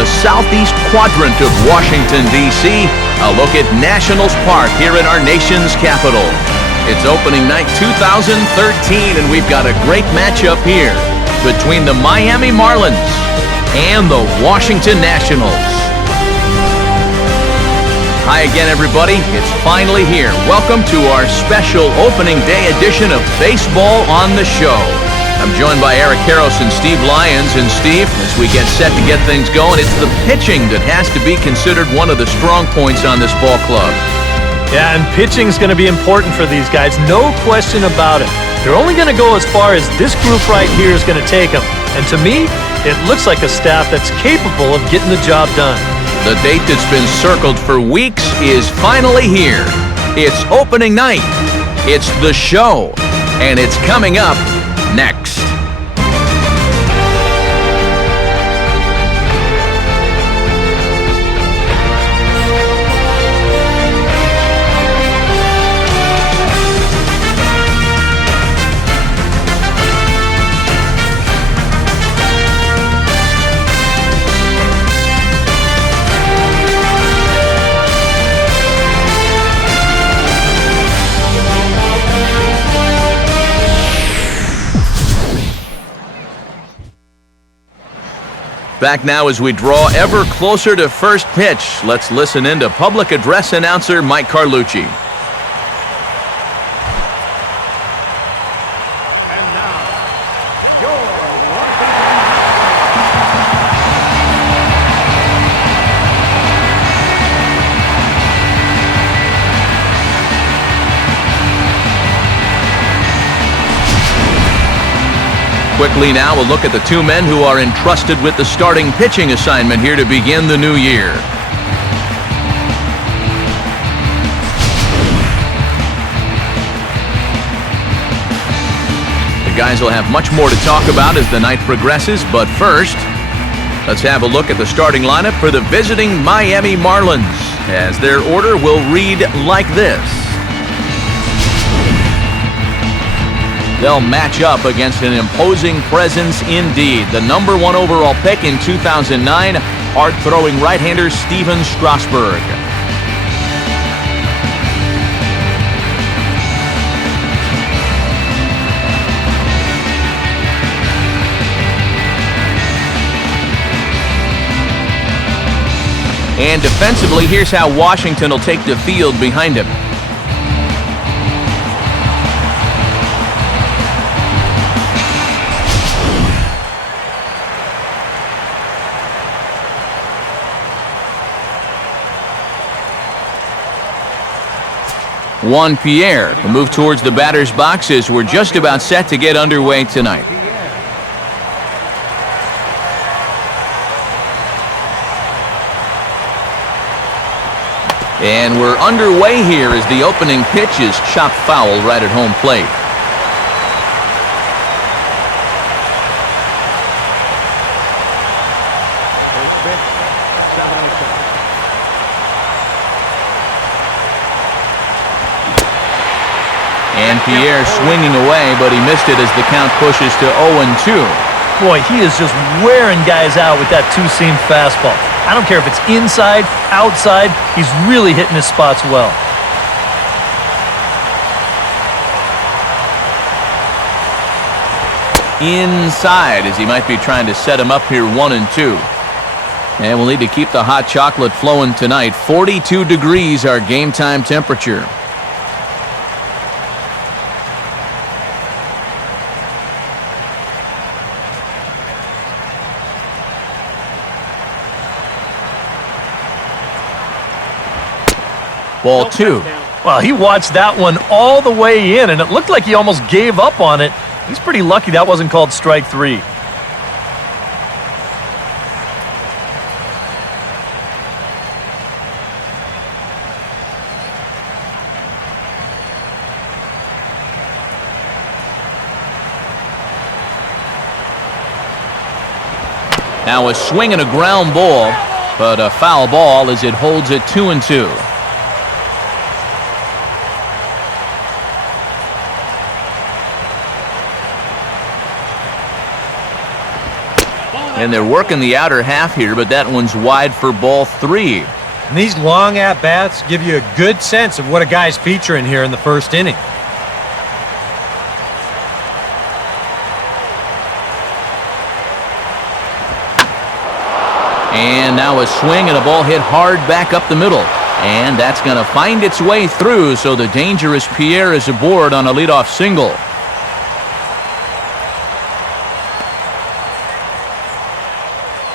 the southeast quadrant of Washington, D.C., a look at Nationals Park here in our nation's capital. It's opening night 2013, and we've got a great matchup here between the Miami Marlins and the Washington Nationals. Hi again, everybody. It's finally here. Welcome to our special opening day edition of Baseball on the Show. I'm joined by Eric Karros and Steve Lyons. And Steve, as we get set to get things going, it's the pitching that has to be considered one of the strong points on this ball club. Yeah, and pitching's going to be important for these guys, no question about it. They're only going to go as far as this group right here is going to take them. And to me, it looks like a staff that's capable of getting the job done. The date that's been circled for weeks is finally here. It's opening night. It's the show. And it's coming up next. Back now as we draw ever closer to first pitch. Let's listen in to public address announcer Mike Carlucci. And now, your Washington. Quickly now, a look at the two men who are entrusted with the starting pitching assignment here to begin the new year. The guys will have much more to talk about as the night progresses, but first, let's have a look at the starting lineup for the visiting Miami Marlins, as their order will read like this. They'll match up against an imposing presence indeed. The #1 overall pick in 2009, hard-throwing right-hander Steven Strasburg. And defensively, here's how Washington will take the field behind him. Juan Pierre, the move towards the batter's box as we're just about set to get underway tonight. And we're underway here as the opening pitch is chopped foul right at home plate. And Pierre swinging away, but he missed it as the count pushes to 0-2. Boy, he is just wearing guys out with that two-seam fastball. I don't care if it's inside, outside, he's really hitting his spots well. Inside, as he might be trying to set him up here 1-2. And we'll need to keep the hot chocolate flowing tonight. 42 degrees our game time temperature. Ball 2. Well, he watched that one all the way in, and it looked like he almost gave up on it. He's pretty lucky that wasn't called strike 3. Now a swing and a ground ball, but a foul ball as it holds it 2-2. And they're working the outer half here, but that one's wide for ball 3. And these long at-bats give you a good sense of what a guy's featuring here in the first inning. And now a swing and a ball hit hard back up the middle. And that's going to find its way through, so the dangerous Pierre is aboard on a leadoff single.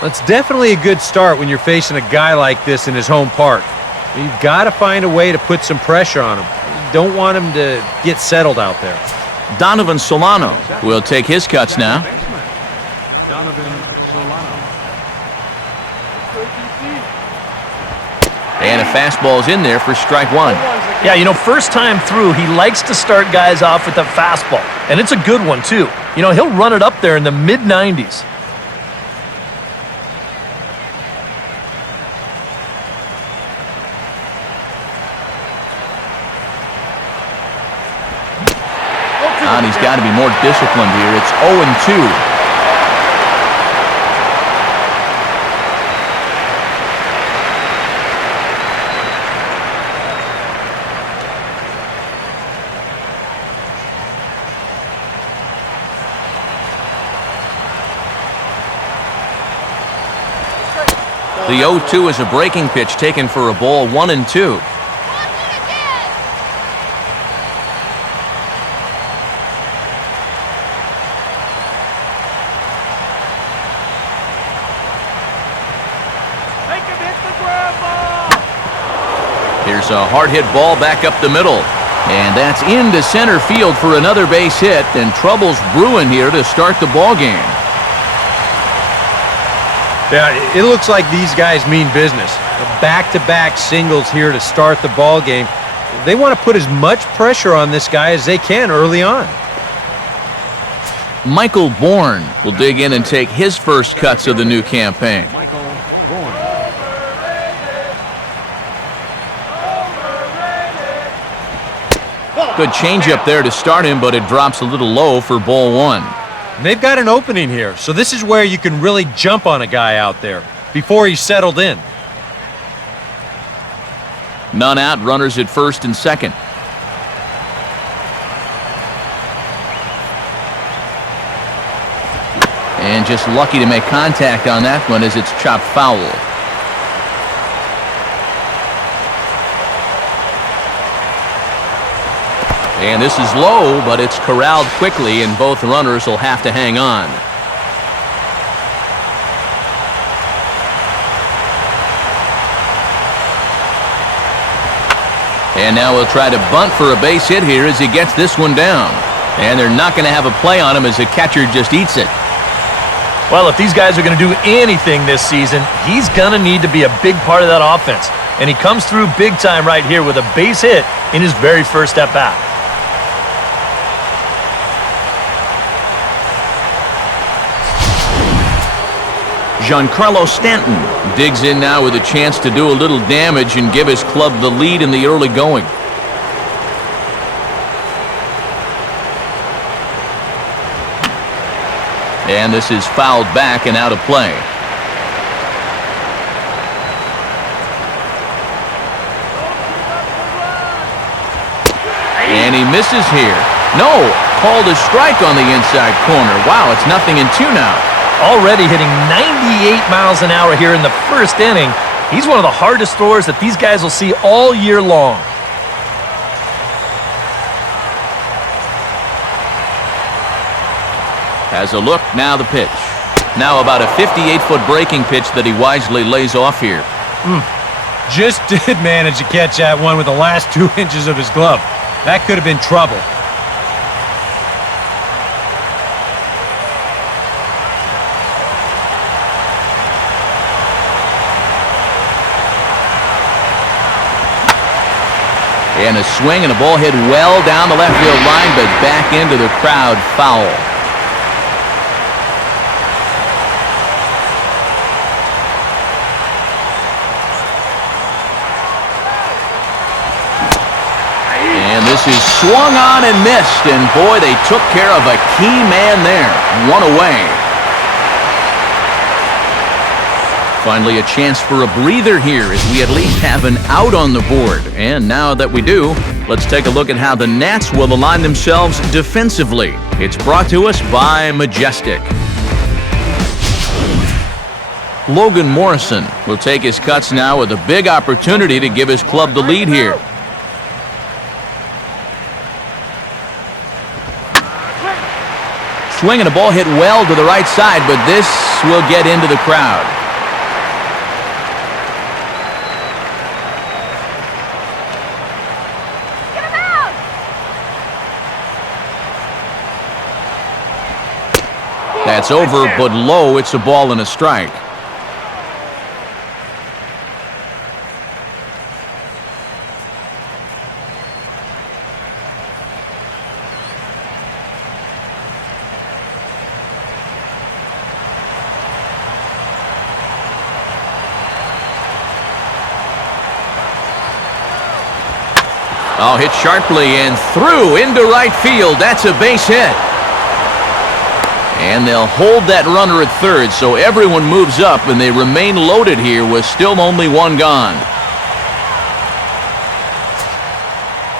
It's definitely a good start when you're facing a guy like this in his home park. You've got to find a way to put some pressure on him. You don't want him to get settled out there. Donovan Solano will take his cuts now. And a fastball's in there for strike 1. Yeah, you know, first time through, he likes to start guys off with a fastball. And it's a good one, too. You know, he'll run it up there in the mid-90s. And he's got to be more disciplined here. It's 0-2. The 0-2 is a breaking pitch taken for a ball, 1-2. Here's a hard hit ball back up the middle. And that's into center field for another base hit. And trouble's brewing here to start the ball game. Yeah, it looks like these guys mean business. Back-to-back singles here to start the ball game. They want to put as much pressure on this guy as they can early on. Michael Bourne will dig in and take his first cuts of the new campaign. Good changeup there to start him, but it drops a little low for ball 1. And they've got an opening here, so this is where you can really jump on a guy out there before he's settled in. None out, runners at first and second. And just lucky to make contact on that one as it's chopped foul. And this is low, but it's corralled quickly, and both runners will have to hang on. And now he'll try to bunt for a base hit here as he gets this one down. And they're not going to have a play on him as the catcher just eats it. Well, if these guys are going to do anything this season, he's going to need to be a big part of that offense. And he comes through big time right here with a base hit in his very first at-bat. Giancarlo Stanton digs in now with a chance to do a little damage and give his club the lead in the early going. And this is fouled back and out of play. And he misses here. No, called a strike on the inside corner. Wow, it's 0-2 now. Already hitting 98 miles an hour here in the first inning. He's one of the hardest throwers that these guys will see all year long. Has a look, now the pitch. Now about a 58-foot breaking pitch that he wisely lays off here. Just did manage to catch that one with the last 2 inches of his glove. That could have been trouble. And a swing and a ball hit well down the left field line, but back into the crowd, foul. And this is swung on and missed, and boy, they took care of a key man there. One away. Finally a chance for a breather here as we at least have an out on the board. And now that we do, let's take a look at how the Nats will align themselves defensively. It's brought to us by Majestic. Logan Morrison will take his cuts now with a big opportunity to give his club the lead here. Swinging a ball hit well to the right side, but this will get into the crowd. That's over, but low. It's a ball and a strike. Oh, hit sharply and through into right field. That's a base hit. And they'll hold that runner at third, so everyone moves up and they remain loaded here with still only one gone.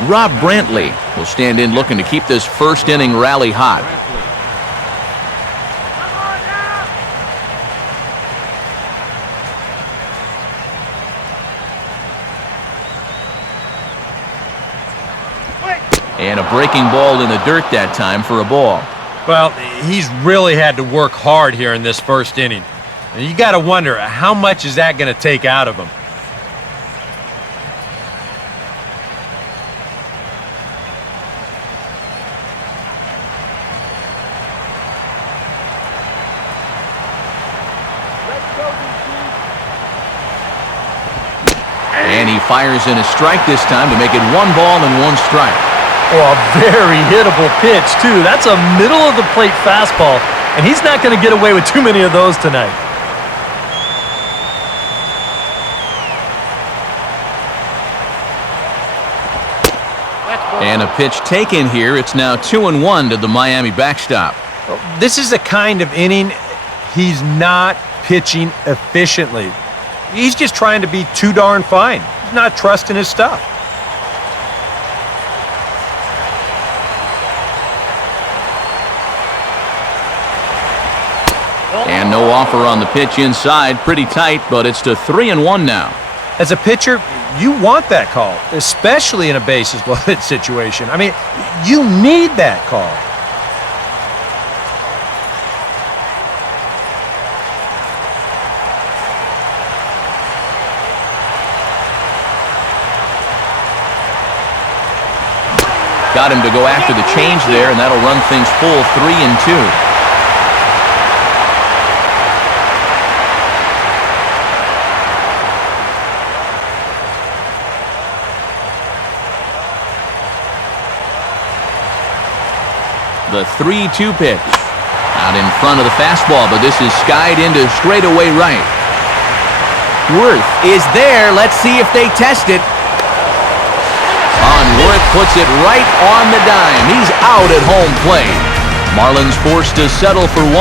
Rob Brantley will stand in looking to keep this first inning rally hot. And a breaking ball in the dirt that time for a ball. Well, he's really had to work hard here in this first inning. And you got to wonder, how much is that going to take out of him? And he fires in a strike this time to make it 1 ball and 1 strike. Oh, a very hittable pitch, too. That's a middle-of-the-plate fastball, and he's not going to get away with too many of those tonight. And a pitch taken here. It's now 2-1 to the Miami backstop. This is the kind of inning he's not pitching efficiently. He's just trying to be too darn fine. He's not trusting his stuff. And no offer on the pitch inside. Pretty tight, but it's to 3-1 now. As a pitcher, you want that call, especially in a bases loaded situation. I mean, you need that call. Got him to go after the change there, and that'll run things full 3-2. The 3-2 pitch. Out in front of the fastball, but this is skied into straightaway right. Worth is there. Let's see if they test it. Worth puts it right on the dime. He's out at home plate. Marlins forced to settle for 1.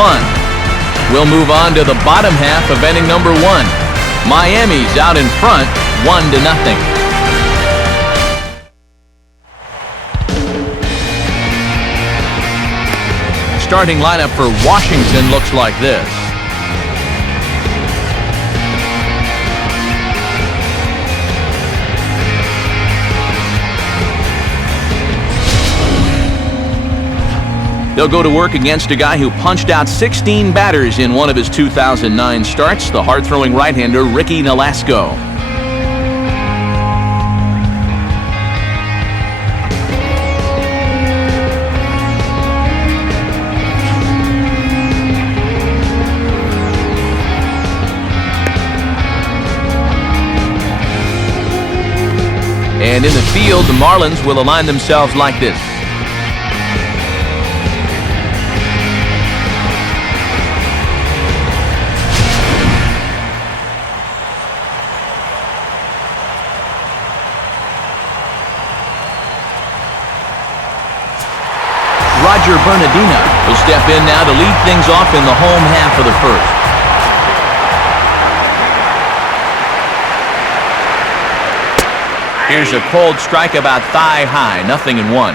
We'll move on to the bottom half of inning number 1. Miami's out in front, 1-0. Starting lineup for Washington looks like this. They'll go to work against a guy who punched out 16 batters in one of his 2009 starts, the hard-throwing right-hander Ricky Nolasco. And in the field, the Marlins will align themselves like this. Roger Bernardina will step in now to lead things off in the home half of the first. Here's a cold strike about thigh high, 0-1.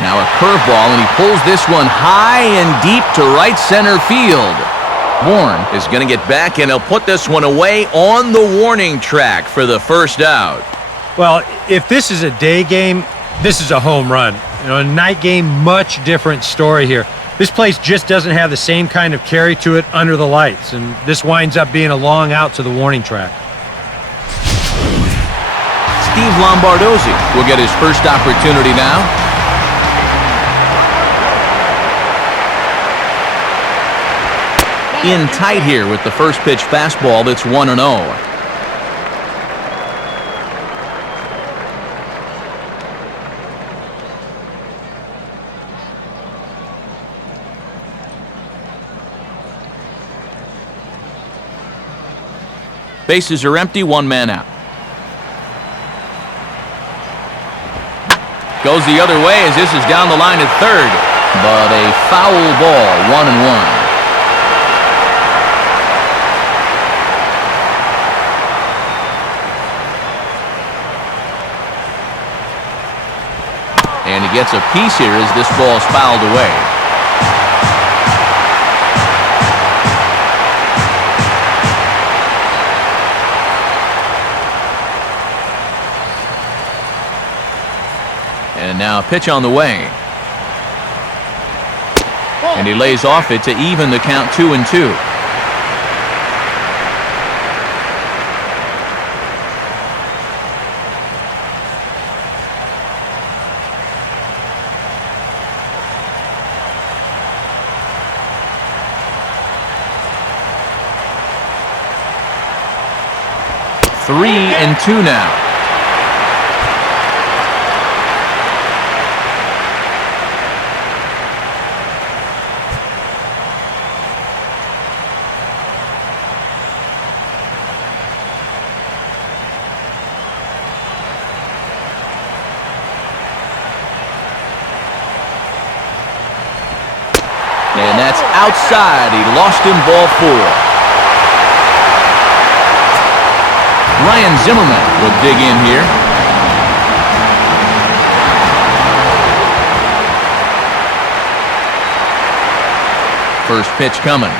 Now a curveball, and he pulls this one high and deep to right center field. Bourne is going to get back, and he'll put this one away on the warning track for the first out. Well, if this is a day game, this is a home run. A night game, much different story here. This place just doesn't have the same kind of carry to it under the lights, and this winds up being a long out to the warning track. Steve Lombardozzi will get his first opportunity now. In tight here with the first pitch fastball that's 1-0. Bases are empty, one man out. Goes the other way as this is down the line at third, but a foul ball, 1-1. And he gets a piece here as this ball's fouled away. And now a pitch on the way. And he lays off it to even the count 2-2. Three and two now. And that's outside. He lost him, ball 4. Ryan Zimmerman will dig in here. First pitch coming.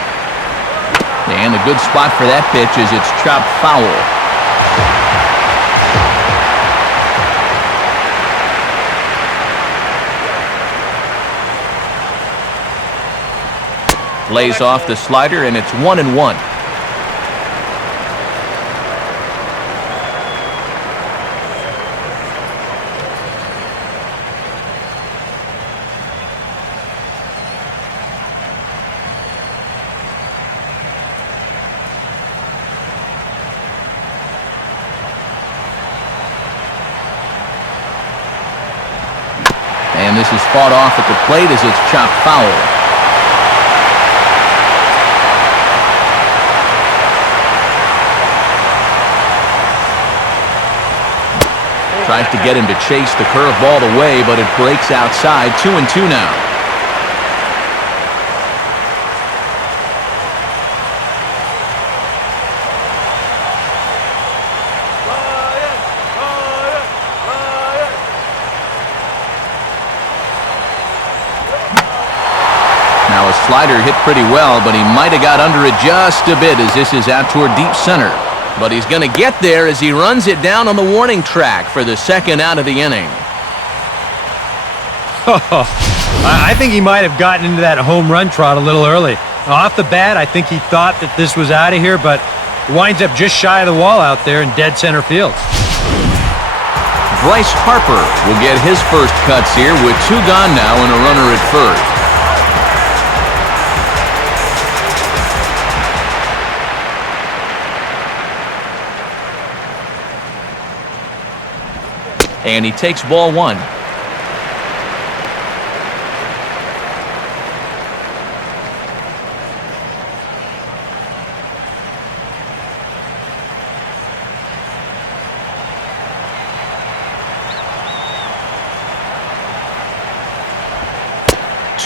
And a good spot for that pitch as it's chopped foul. Lays off the slider, and it's 1-1. And this is fought off at the plate as it's chopped foul. Tries to get him to chase the curveball away, but it breaks outside. 2-2 now. Now a slider hit pretty well, but he might have got under it just a bit as this is out toward deep center. But he's going to get there as he runs it down on the warning track for the second out of the inning. I think he might have gotten into that home run trot a little early. Off the bat, I think he thought that this was out of here, but winds up just shy of the wall out there in dead center field. Bryce Harper will get his first cuts here with 2 gone now and a runner at first. And he takes ball 1.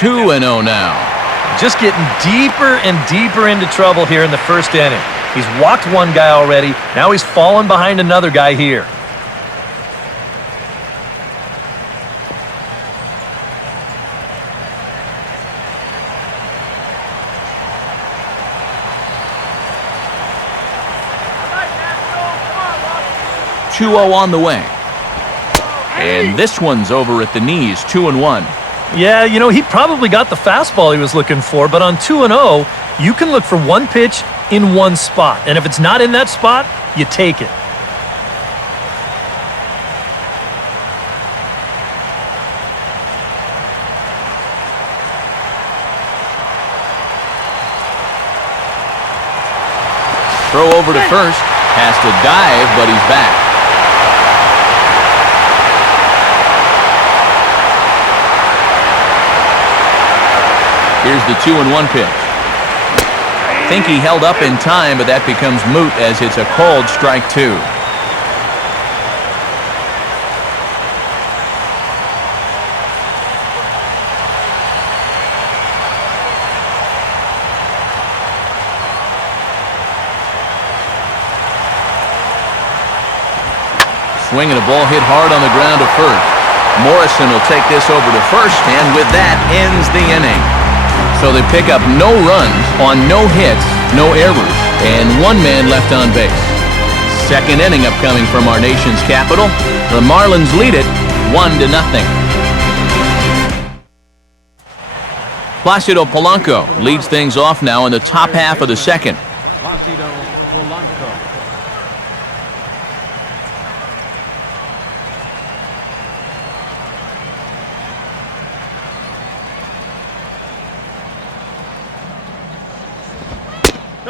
2-0 now. Just getting deeper and deeper into trouble here in the first inning. He's walked one guy already. Now he's fallen behind another guy here. On the way. And this one's over at the knees, 2-1. Yeah, you know, he probably got the fastball he was looking for, but on 2-0, you can look for one pitch in one spot. And if it's not in that spot, you take it. Throw over to first. Has to dive, but he's back. Here's the 2-1 pitch. Think he held up in time, but that becomes moot as it's a called strike 2. Swing and a ball hit hard on the ground to first. Morrison will take this over to first, and with that ends the inning. So they pick up no runs on no hits, no errors, and one man left on base. Second inning upcoming from our nation's capital. The Marlins lead it 1-0. Placido Polanco leads things off now in the top half of the second. Placido Polanco.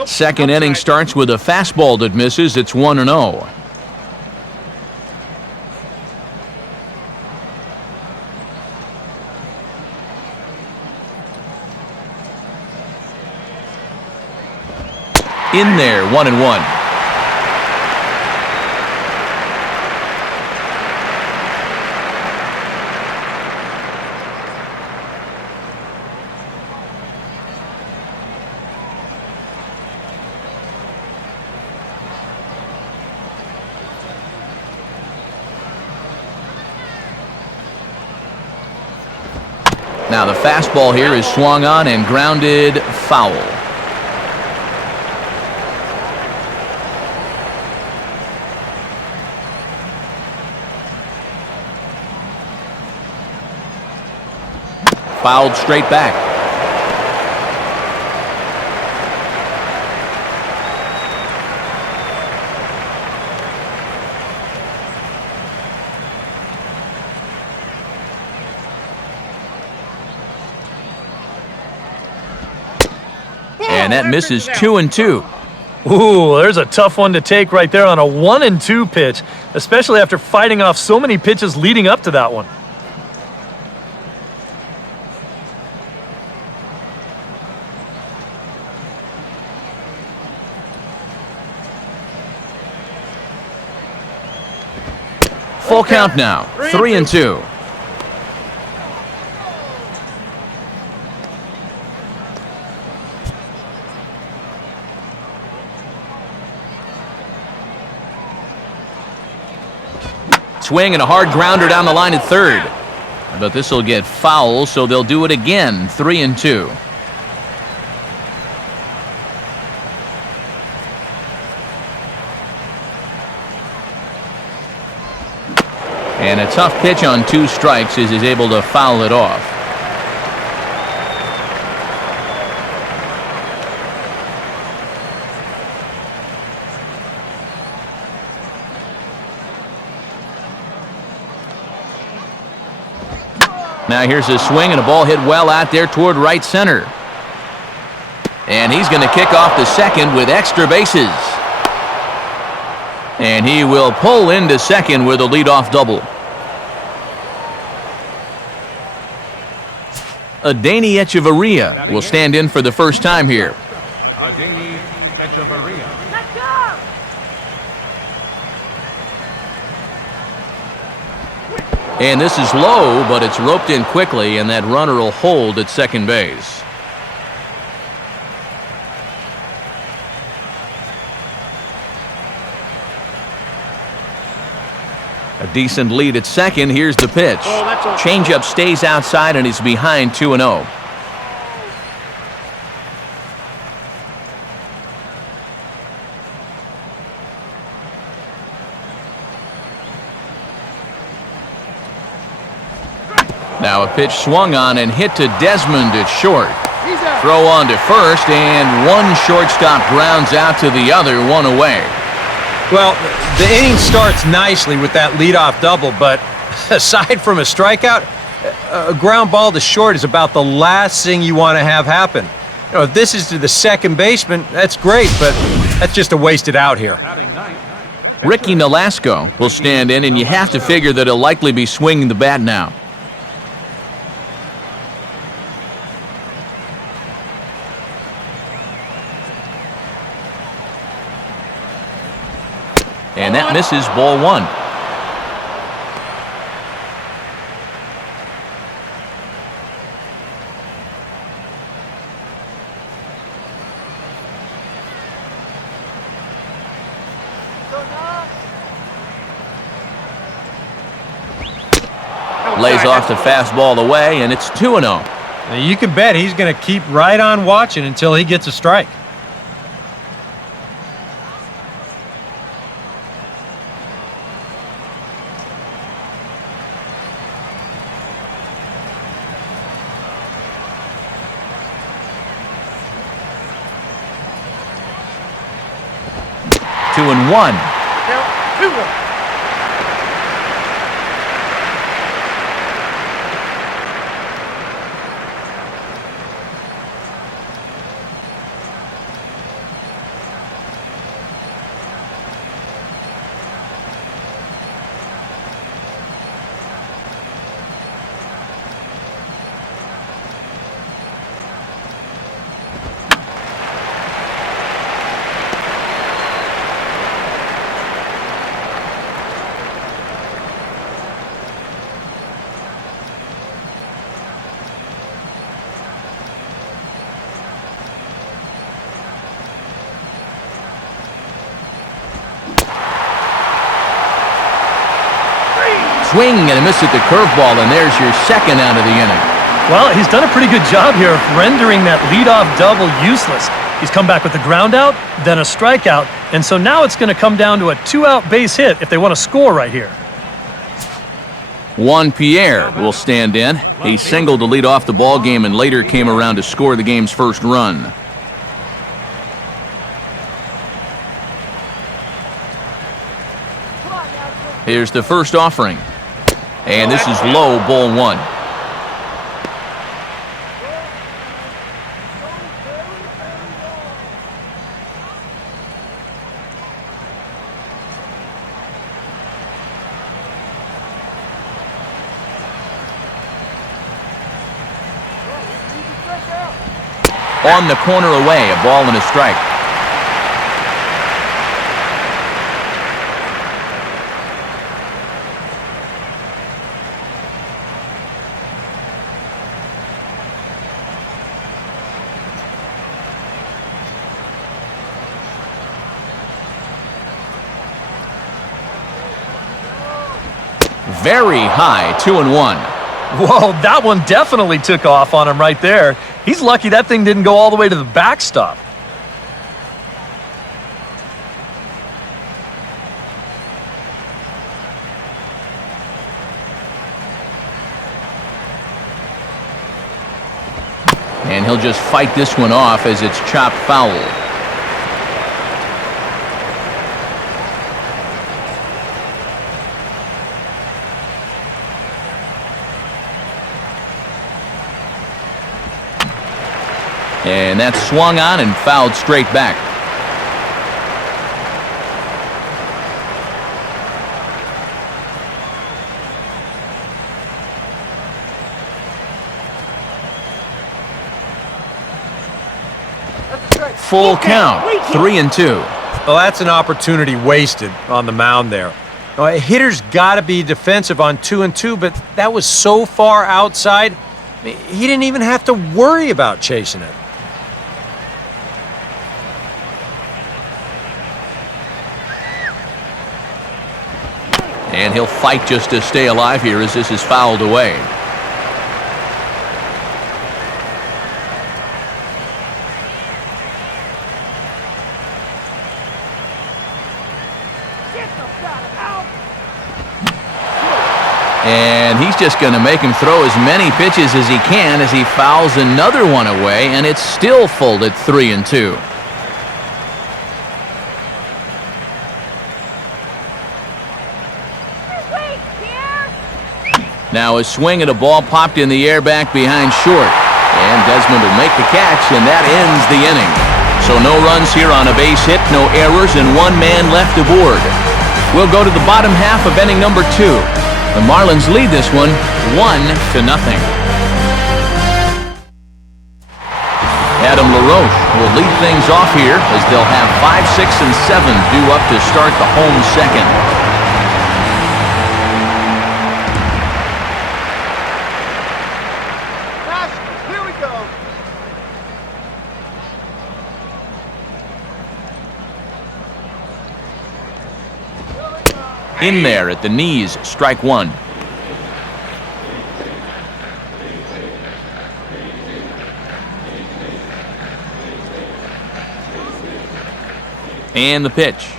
Second inning starts with a fastball that misses. It's 1-0. In there, 1-1. Now the fastball here is swung on and grounded foul. Fouled straight back. And that misses 2-2. Ooh, there's a tough one to take right there on a 1-2 pitch, especially after fighting off so many pitches leading up to that one. Full count now, 3-2. Swing and a hard grounder down the line at third. But this will get foul, so they'll do it again, 3-2. And a tough pitch on 2 strikes as he's able to foul it off. Now here's a swing and a ball hit well out there toward right center. And he's going to kick off the second with extra bases. And he will pull into second with a leadoff double. Adeiny Echeverria will stand in for the first time here. Adeiny Echeverria. Let's go! And this is low, but it's roped in quickly, and that runner will hold at second base. A decent lead at second. Here's the pitch. Changeup stays outside, and he's behind 2-0. Now a pitch swung on and hit to Desmond at short. Throw on to first, and one shortstop grounds out to the other, one away. Well, the inning starts nicely with that leadoff double, but aside from a strikeout, a ground ball to short is about the last thing you want to have happen. You know, if this is to the second baseman, that's great, but that's just a wasted out here. Ricky Nolasco will stand in, and you have to figure that he'll likely be swinging the bat now. And that misses, ball one. Lays off the fastball away, and it's 2-0. Now you can bet he's going to keep right on watching until he gets a strike. Two and one. Swing and a miss at the curveball, and there's your second out of the inning. Well, he's done a pretty good job here of rendering that leadoff double useless. He's come back with a ground out, then a strikeout, and so now it's going to come down to a two-out base hit if they want to score right here. Juan Pierre will stand in. He singled to lead off the ball game and later came around to score the game's first run. Here's the first offering. And this is low, ball one. On the corner away, a ball and a strike. Very high, 2-1. Whoa, that one definitely took off on him right there. He's lucky that thing didn't go all the way to the backstop. And he'll just fight this one off as it's chopped foul. And that's swung on and fouled straight back. Full count, 3-2. Well, that's an opportunity wasted on the mound there. A hitter's got to be defensive on 2-2, but that was so far outside, he didn't even have to worry about chasing it. And he'll fight just to stay alive here as this is fouled away. And he's just going to make him throw as many pitches as he can as he fouls another one away, and it's still full at 3-2. Now a swing at a ball popped in the air back behind short. And Desmond will make the catch, and that ends the inning. So no runs here on a base hit, no errors, and one man left aboard. We'll go to the bottom half of inning number 2. The Marlins lead this one 1-0. Adam LaRoche will lead things off here as they'll have 5, 6, and 7 due up to start the home second. In there at the knees, strike one. And the pitch.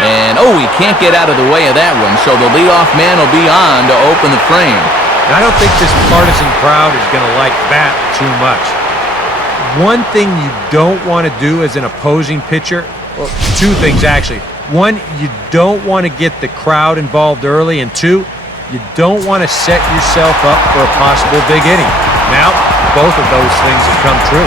And he can't get out of the way of that one, so the leadoff man will be on to open the frame. I don't think this partisan crowd is going to like that too much. One thing you don't want to do as an opposing pitcher, well, two things actually. One, you don't want to get the crowd involved early, and two, you don't want to set yourself up for a possible big inning. Now, both of those things have come true.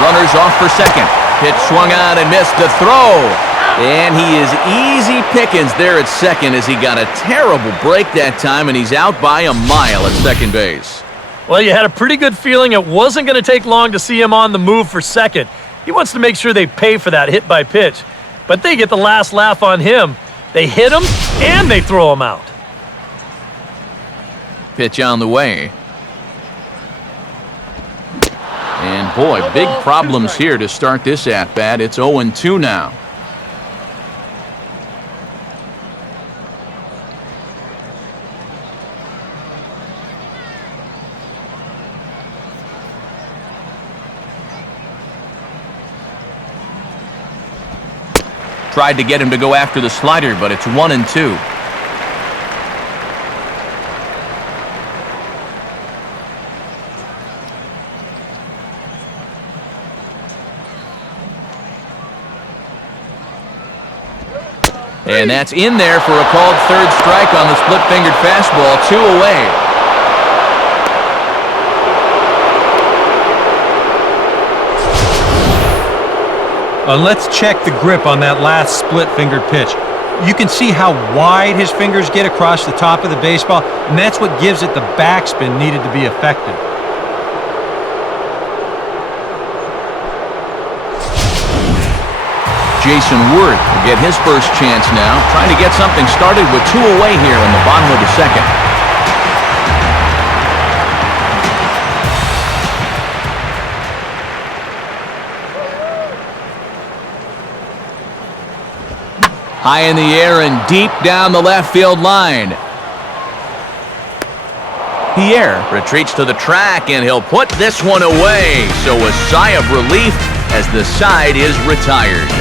Runners off for second. Pitch swung on and missed the throw. And he is easy pickings there at second as he got a terrible break that time, and he's out by a mile at second base. Well, you had a pretty good feeling it wasn't going to take long to see him on the move for second. He wants to make sure they pay for that hit by pitch. But they get the last laugh on him. They hit him and they throw him out. Pitch on the way. And boy, big problems here to start this at-bat. It's 0-2 now. Tried to get him to go after the slider, but it's 1-2. And that's in there for a called third strike on the split-fingered fastball, 2 away. Let's check the grip on that last split-fingered pitch. You can see how wide his fingers get across the top of the baseball, and that's what gives it the backspin needed to be effective. Jason Worth will get his first chance now, trying to get something started with 2 away here in the bottom of the second. High in the air and deep down the left field line. Pierre retreats to the track, and he'll put this one away. So a sigh of relief as the side is retired.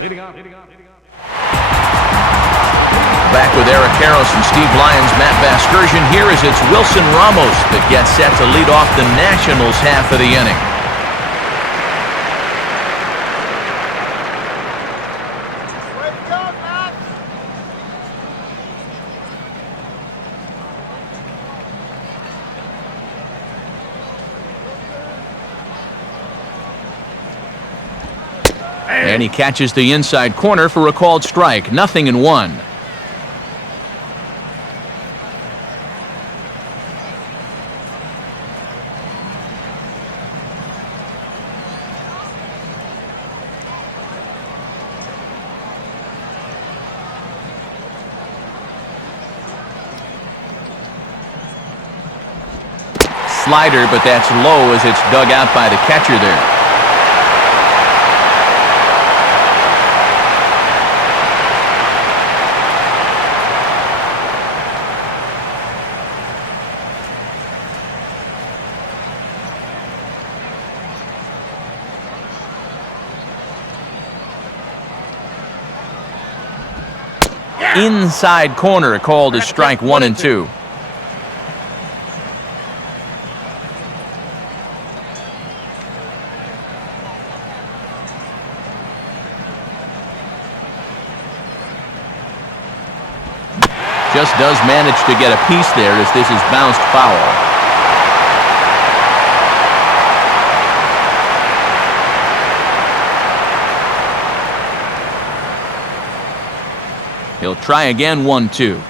Leading off. Back with Eric Karros and Steve Lyons, Matt Vasgersian here as it's Wilson Ramos that gets set to lead off the Nationals half of the inning. And he catches the inside corner for a called strike. 0-1. Slider, but that's low as it's dug out by the catcher there. Inside corner called as strike 1 and 2. Just does manage to get a piece there as this is bounced foul. He'll try again, 1-2.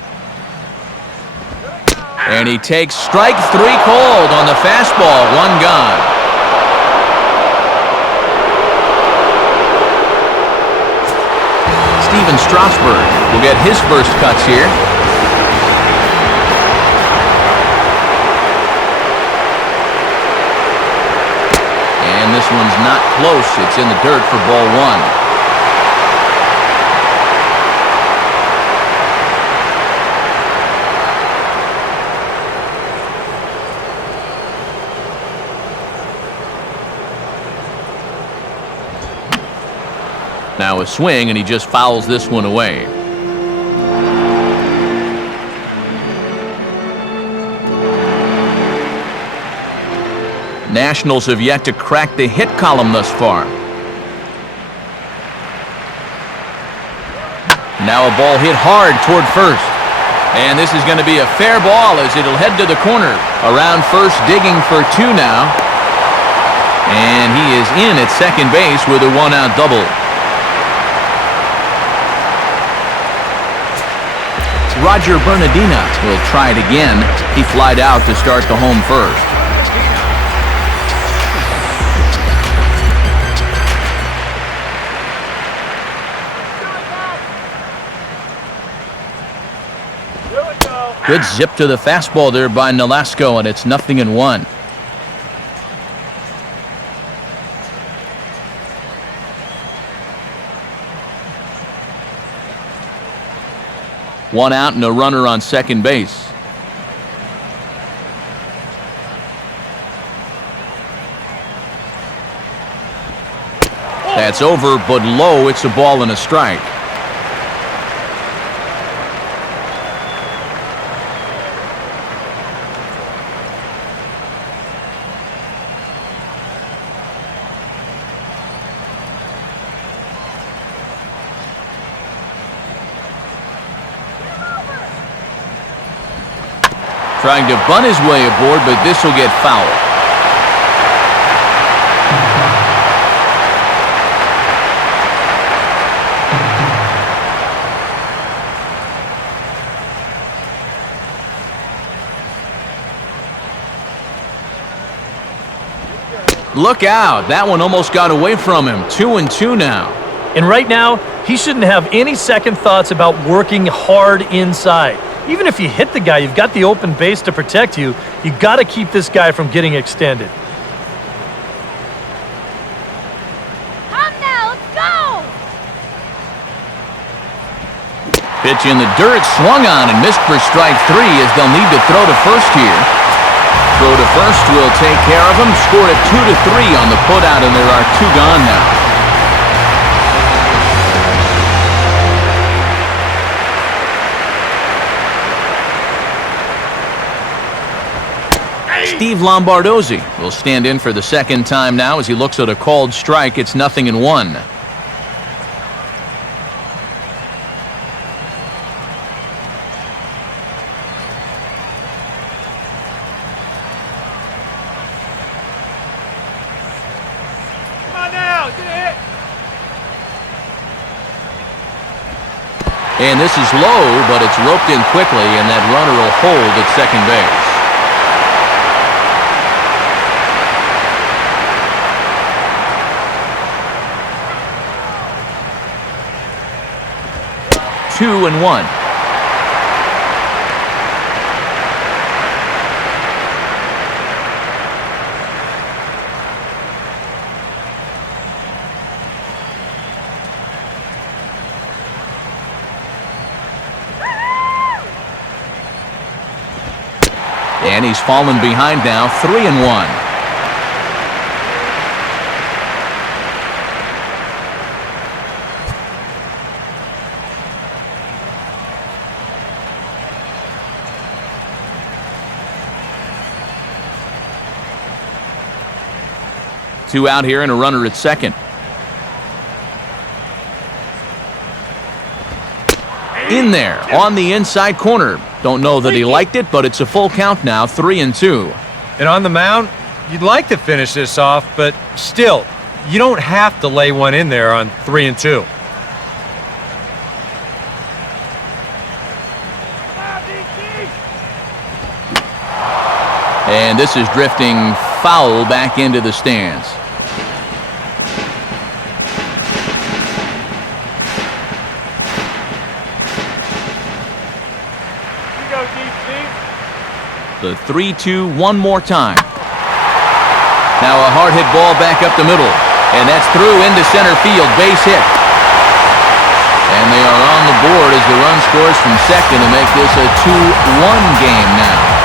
And he takes strike 3 called on the fastball, 1 gone. Steven Strasburg will get his first cuts here. And this one's not close. It's in the dirt for ball 1. Now a swing, and he just fouls this one away. Nationals have yet to crack the hit column thus far. Now a ball hit hard toward first. And this is going to be a fair ball as it'll head to the corner. Around first, digging for 2 now. And he is in at second base with a 1-out double. Roger Bernardina will try it again. He flied out to start the home first. Good zip to the fastball there by Nolasco, and it's 0-1. One out and a runner on second base. That's over, but low. It's a ball and a strike. Trying to bunt his way aboard, but this will get foul. Look out. That one almost got away from him. 2-2 now. And right now, he shouldn't have any second thoughts about working hard inside. Even if you hit the guy, you've got the open base to protect you. You got to keep this guy from getting extended. Come now, let's go! Pitch in the dirt, swung on and missed for strike 3 as they'll need to throw to first here. Throw to first will take care of him. Scored at 2-3 on the putout, and there are 2 gone now. Steve Lombardozzi will stand in for the second time now as he looks at a called strike. It's 0-1. And this is low, but it's roped in quickly, and that runner will hold at second base. 2-1. And he's fallen behind now, 3-1. Two out here and a runner at second. In there on the inside corner. Don't know that he liked it, but it's a full count now, 3-2. And on the mound, you'd like to finish this off, but still, you don't have to lay one in there on 3-2. And this is drifting foul back into the stands. The 3-2 one more time. Now a hard hit ball back up the middle, and that's through into center field, base hit. And they are on the board as the run scores from second to make this a 2-1 game now.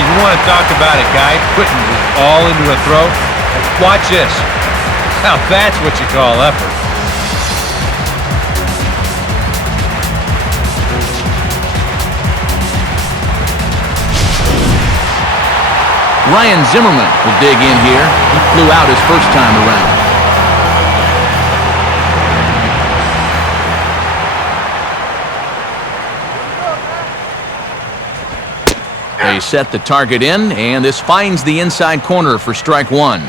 You want to talk about a guy putting it all into a throw? Watch this. Now that's what you call effort. Ryan Zimmerman will dig in here. He flew out his first time around. They set the target in, and this finds the inside corner for strike one.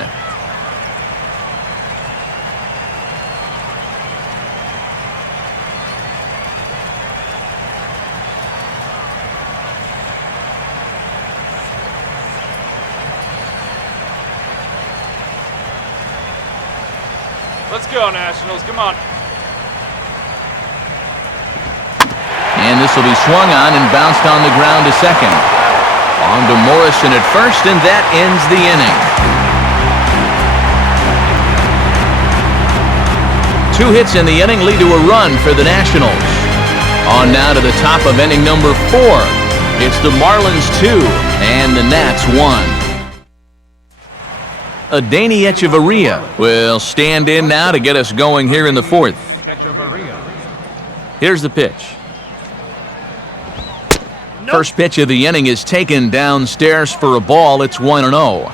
Let's go, Nationals. Come on. And this will be swung on and bounced on the ground to second. On to Morrison at first, and that ends the inning. 2 hits in the inning lead to a run for the Nationals. On now to the top of inning number 4. It's the Marlins 2 and the Nats 1. Adeiny Echeverria will stand in now to get us going here in the 4th. Here's the pitch. First pitch of the inning is taken downstairs for a ball. It's 1-0.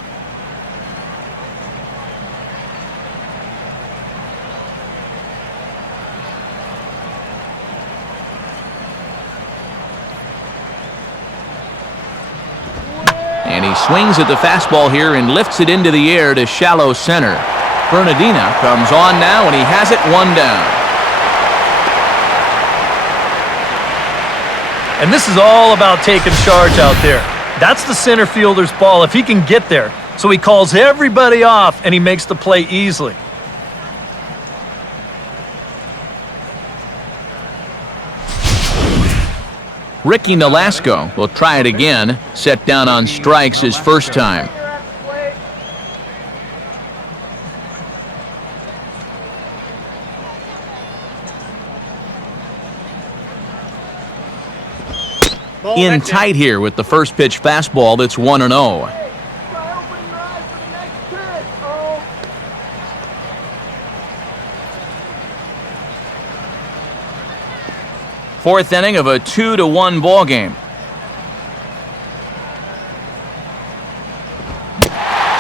And he swings at the fastball here and lifts it into the air to shallow center. Bernardina comes on now, and he has it 1 down. And this is all about taking charge out there. That's the center fielder's ball if he can get there. So he calls everybody off, and he makes the play easily. Ricky Nolasco will try it again. Set down on strikes his first time. In tight here with the first pitch fastball. That's 1-0. Fourth inning of a 2-1 ball game.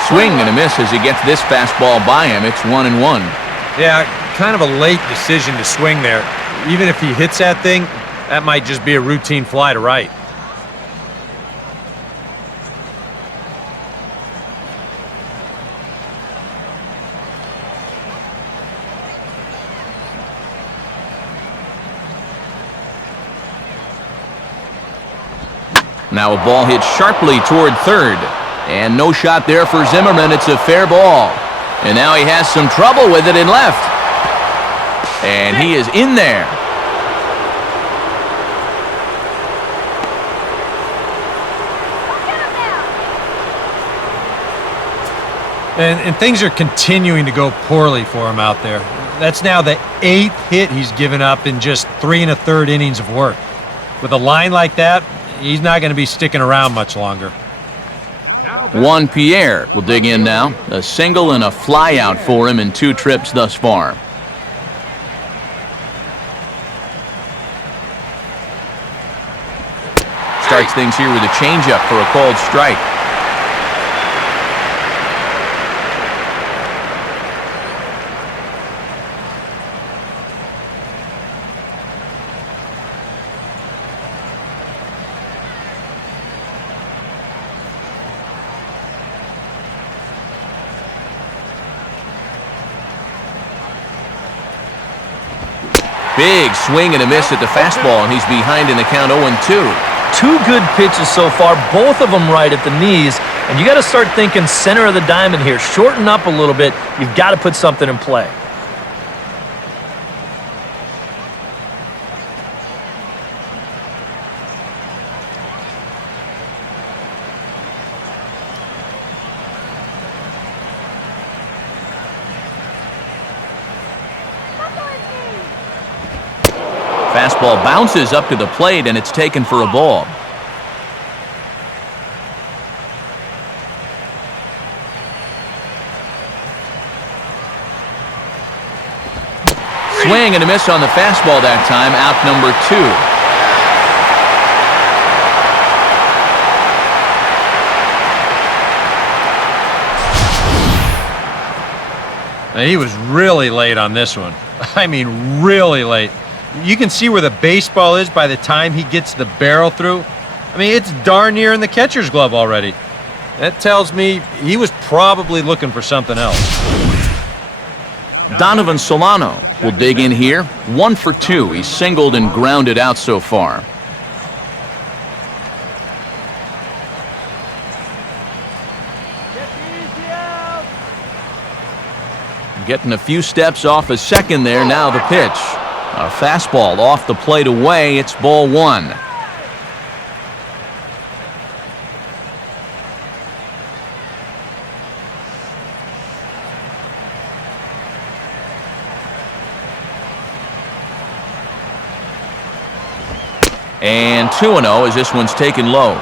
Swing and a miss as he gets this fastball by him. It's 1-1. Yeah, kind of a late decision to swing there. Even if he hits that thing, that might just be a routine fly to right. Now a ball hit sharply toward third. And no shot there for Zimmerman. It's a fair ball. And now he has some trouble with it in left. And he is in there. And things are continuing to go poorly for him out there. That's now the 8th hit he's given up in just 3 1/3 innings of work. With a line like that, he's not going to be sticking around much longer. Juan Pierre will dig in now. A single and a fly out for him in 2 trips thus far. Starts things here with a changeup for a called strike. Big swing and a miss at the fastball, and he's behind in the count 0-2. 2 good pitches so far, both of them right at the knees, and you got to start thinking center of the diamond here. Shorten up a little bit. You've got to put something in play. Fastball bounces up to the plate, and it's taken for a ball. Swing and a miss on the fastball that time, out number 2. He was really late on this one. I mean, really late. You can see where the baseball is by the time he gets the barrel through. I mean, it's darn near in the catcher's glove already. That tells me he was probably looking for something else. Donovan Solano will dig in here. 1 for 2. He's singled and grounded out so far. Getting a few steps off a second there. Now the pitch. A fastball off the plate away. It's ball 1. And 2-0 as this one's taken low.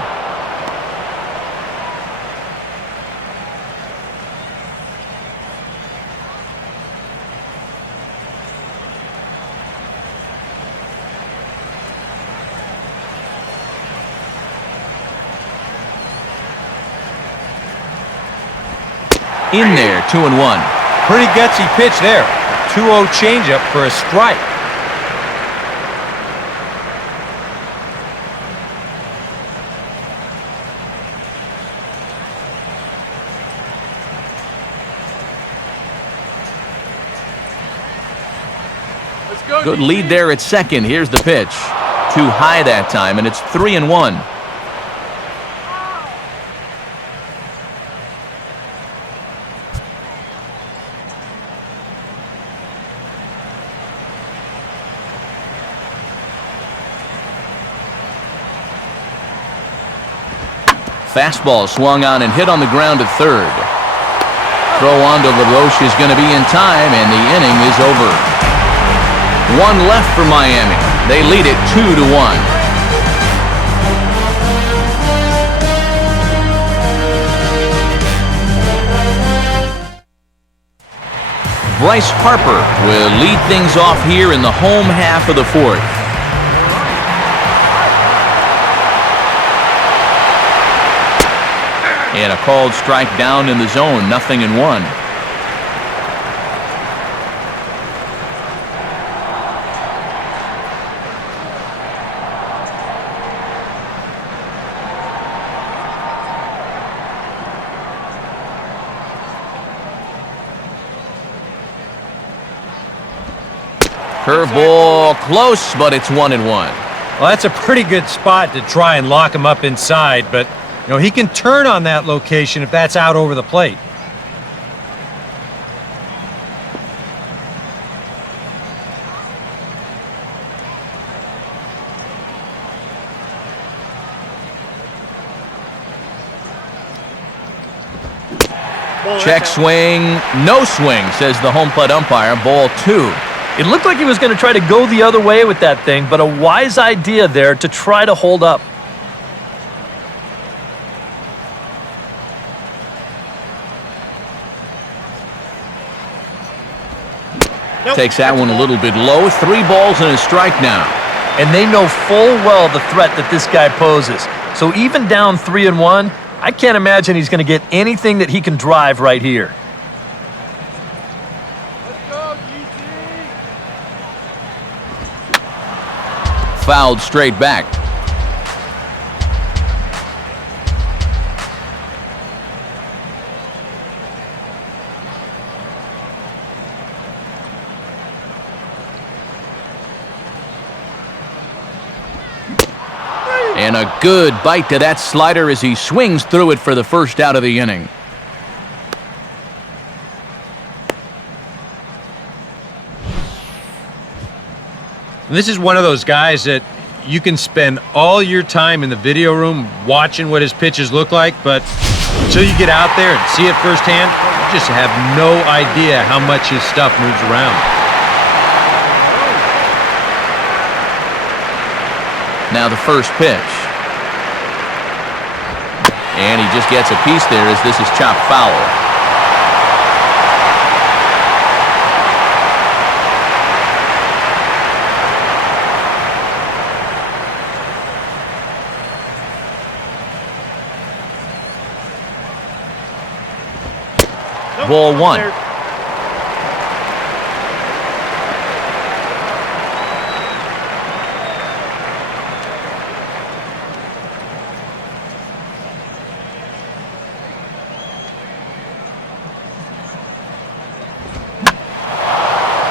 In there, 2-1. Pretty gutsy pitch there. 2-0 changeup for a strike. Good lead there at second. Here's the pitch. Too high that time, and it's 3-1. Fastball swung on and hit on the ground to third. Throw on to LaRoche is going to be in time, and the inning is over. 1 left for Miami. They lead it 2-1. Bryce Harper will lead things off here in the home half of the 4th. And a called strike down in the zone, 0-1. Curveball close, but it's 1-1. Well, that's a pretty good spot to try and lock him up inside, but he can turn on that location if that's out over the plate. Check swing, no swing, says the home plate umpire. Ball 2. It looked like he was going to try to go the other way with that thing, but a wise idea there to try to hold up. Takes that one a little bit low. 3 balls and a strike now. And they know full well the threat that this guy poses. So even down 3-1, I can't imagine he's going to get anything that he can drive right here. Fouled straight back. And a good bite to that slider as he swings through it for the first out of the inning. This is one of those guys that you can spend all your time in the video room watching what his pitches look like, but until you get out there and see it firsthand, you just have no idea how much his stuff moves around. Now the first pitch. And he just gets a piece there as this is chopped foul. Ball 1.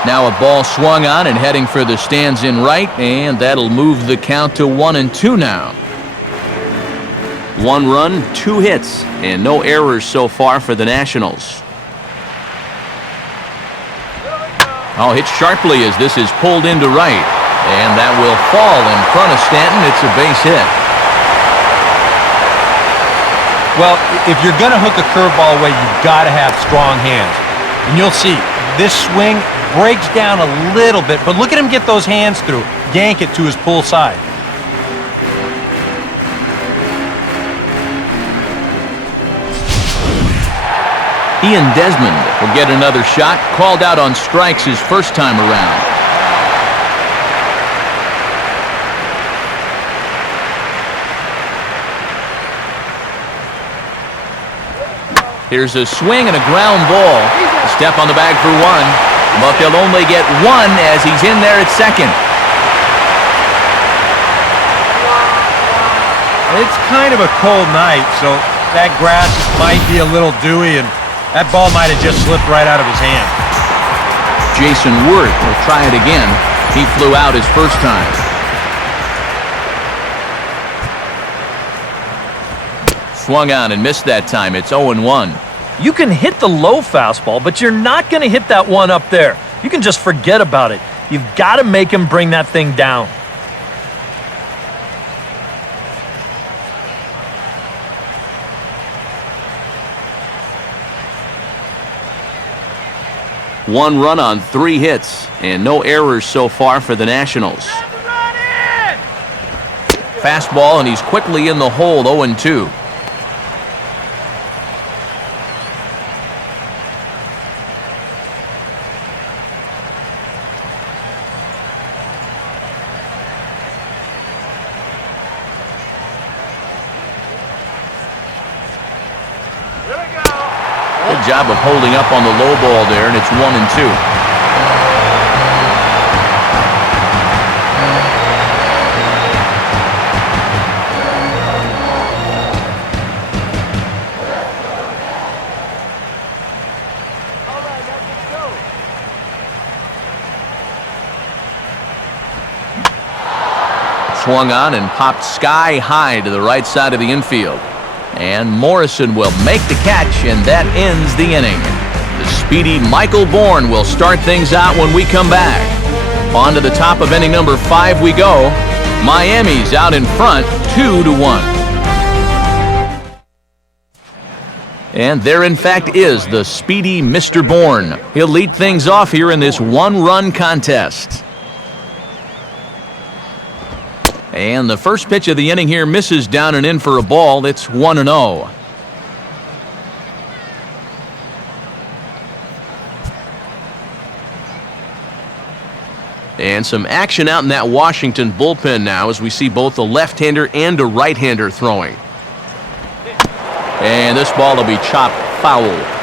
Now a ball swung on and heading for the stands in right, and that'll move the count to 1-2 now. 1 run, 2 hits, and no errors so far for the Nationals. Oh, hit sharply as this is pulled into right. And that will fall in front of Stanton. It's a base hit. Well, if you're going to hook a curveball away, you've got to have strong hands. And you'll see, this swing breaks down a little bit, but look at him get those hands through. Yank it to his pull side. He and Desmond will get another shot. Called out on strikes his first time around. Here's a swing and a ground ball. A step on the bag for 1, but they'll only get 1 as he's in there at second. It's kind of a cold night, so that grass might be a little dewy, and that ball might have just slipped right out of his hand. Jason Worth will try it again. He flew out his first time. Swung on and missed that time. It's 0-1. You can hit the low fastball, but you're not going to hit that one up there. You can just forget about it. You've got to make him bring that thing down. One run on 3 hits, and no errors so far for the Nationals. Fastball, and he's quickly in the hole, 0-2. job of holding up on the low ball there, and it's 1-2. Swung on and popped sky high to the right side of the infield. And Morrison will make the catch, and that ends the inning. The speedy Michael Bourne will start things out when we come back. On to the top of inning number 5 we go. Miami's out in front, 2-1. And there, in fact, is the speedy Mr. Bourne. He'll lead things off here in this one-run contest. And the first pitch of the inning here misses down and in for a ball. It's 1-0. And some action out in that Washington bullpen now as we see both a left-hander and a right-hander throwing. And this ball will be chopped foul.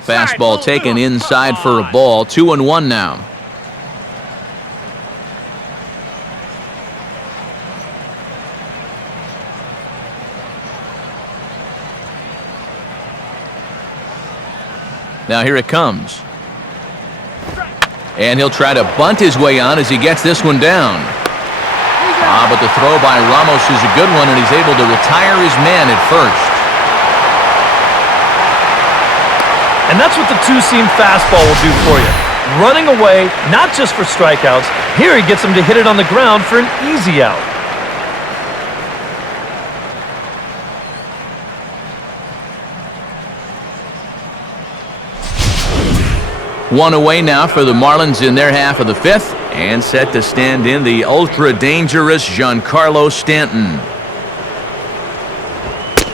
Fastball taken inside for a ball. 2-1 now. Now here it comes. And he'll try to bunt his way on as he gets this one down. But the throw by Ramos is a good one, and he's able to retire his man at first. And that's what the two-seam fastball will do for you. Running away, not just for strikeouts. Here he gets him to hit it on the ground for an easy out. One away now for the Marlins in their half of the 5th, and set to stand in the ultra-dangerous Giancarlo Stanton.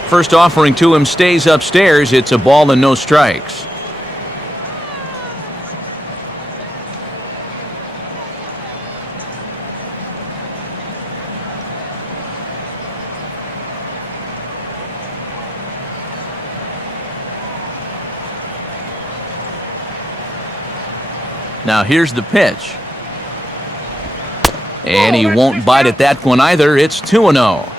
First offering to him stays upstairs. It's a ball and no strikes. Now here's the pitch. And he won't bite at that one either. It's 2-0.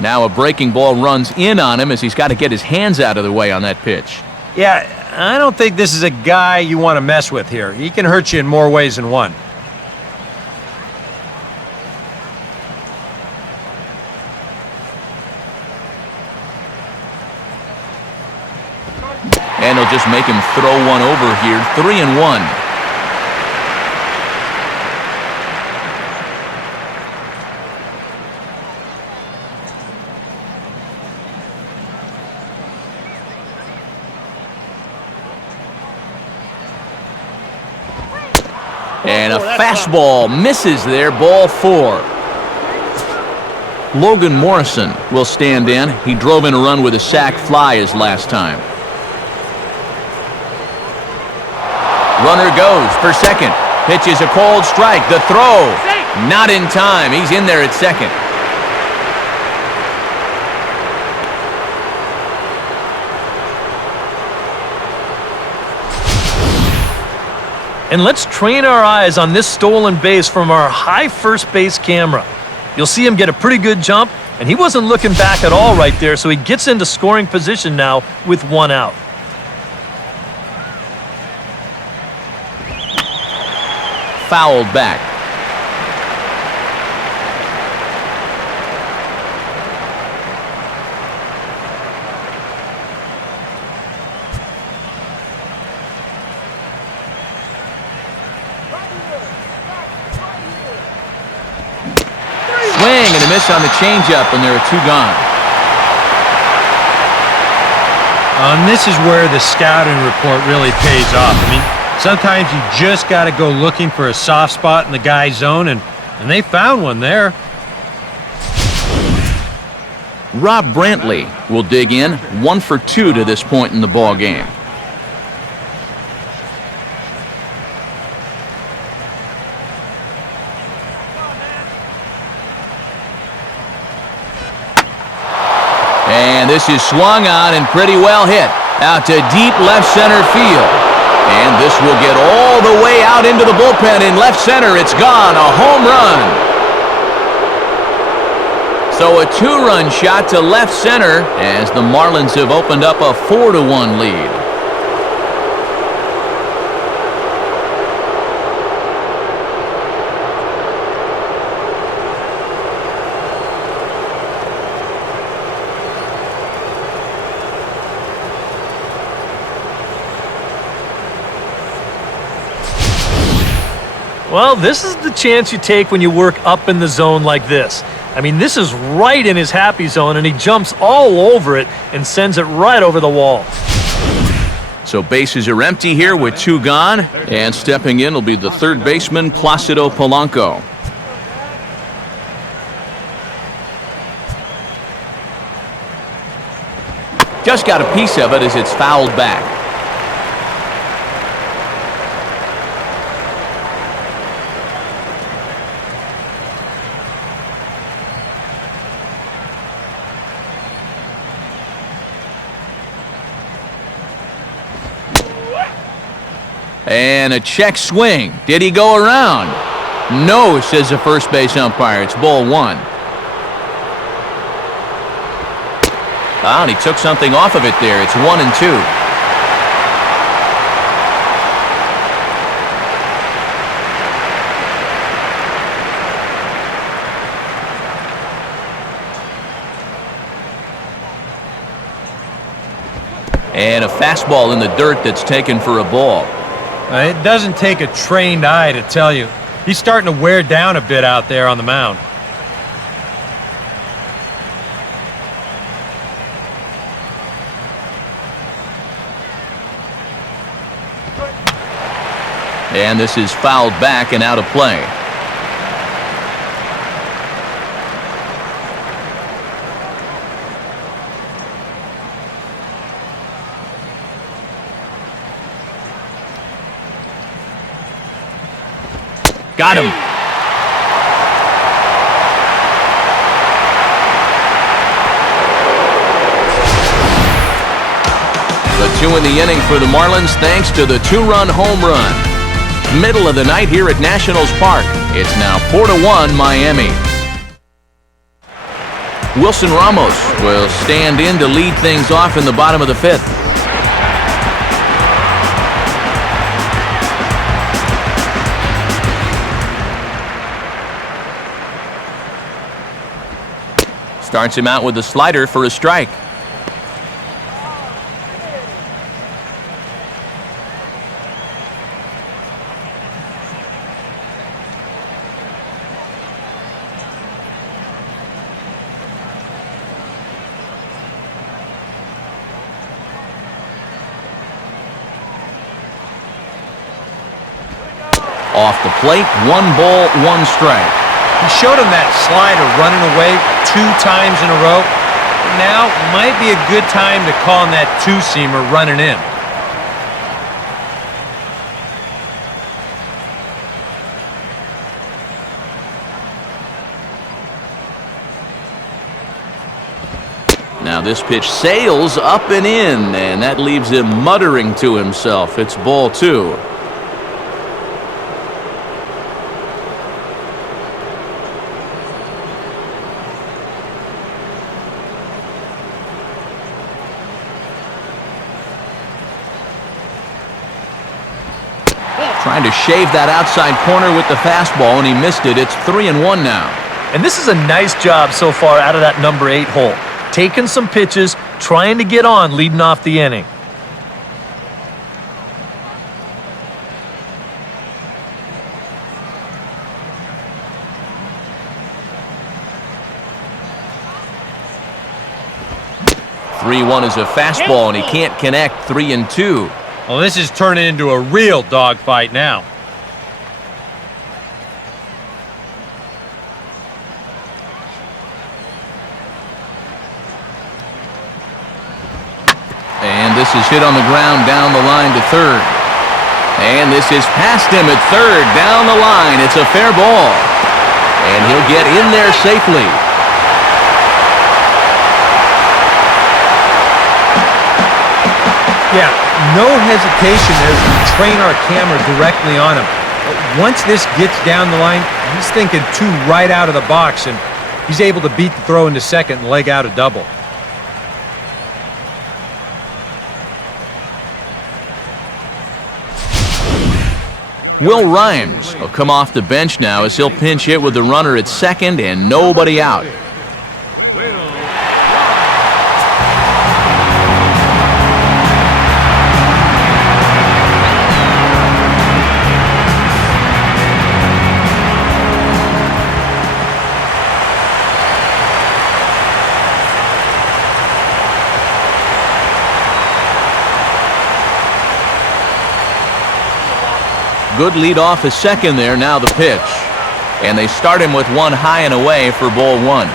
Now a breaking ball runs in on him as he's got to get his hands out of the way on that pitch. Yeah, I don't think this is a guy you want to mess with here. He can hurt you in more ways than one. And he'll just make him throw one over here. 3-1. And a fastball misses there, ball 4. Logan Morrison will stand in. He drove in a run with a sac fly his last time. Runner goes for second. Pitch is a cold strike. The throw, not in time. He's in there at second. And let's train our eyes on this stolen base from our high first base camera. You'll see him get a pretty good jump, and he wasn't looking back at all right there, so he gets into scoring position now with 1 out. Fouled back. miss on the changeup, and there are 2 gone. And this is where the scouting report really pays off. I mean, sometimes you just got to go looking for a soft spot in the guy's zone, and they found one there. Rob Brantley will dig in, 1 for 2 to this point in the ball game. And this is swung on and pretty well hit out to deep left center field. And this will get all the way out into the bullpen in left center. It's gone, a home run. So a 2-run shot to left center as the Marlins have opened up a 4-1 lead. Well, this is the chance you take when you work up in the zone like this. I mean, this is right in his happy zone, and he jumps all over it and sends it right over the wall. So bases are empty here with 2 gone, and stepping in will be the third baseman, Placido Polanco. Just got a piece of it as it's fouled back. And a check swing. Did he go around? No, says the first base umpire. It's ball 1. And he took something off of it there. It's 1 and 2. And a fastball in the dirt that's taken for a ball. It doesn't take a trained eye to tell you. He's starting to wear down a bit out there on the mound. And this is fouled back and out of play. Got him. The 2 in the inning for the Marlins thanks to the 2-run home run. Middle of the night here at Nationals Park. It's now 4-1 Miami. Wilson Ramos will stand in to lead things off in the bottom of the 5th. Starts him out with a slider for a strike. Off the plate, 1 ball, 1 strike. He showed him that slider running away 2 times in a row. Now might be a good time to call him that 2-seamer running in. Now this pitch sails up and in, and that leaves him muttering to himself. It's ball 2. Trying to shave that outside corner with the fastball, and he missed it. It's 3-1 now. And this is a nice job so far out of that number 8 hole. Taking some pitches, trying to get on leading off the inning. 3-1 is a fastball, and he can't connect. 3-2. Well, this is turning into a real dogfight now. And this is hit on the ground down the line to third. And this is past him at third, down the line. It's a fair ball. And he'll get in there safely. Yeah, no hesitation as we train our camera directly on him. But once this gets down the line, he's thinking two right out of the box, and he's able to beat the throw into second and leg out a double. Will Rhymes will come off the bench now as he'll pinch hit with the runner at second and nobody out. Good lead off his second there, now the pitch. And they start him with one high and away for ball one.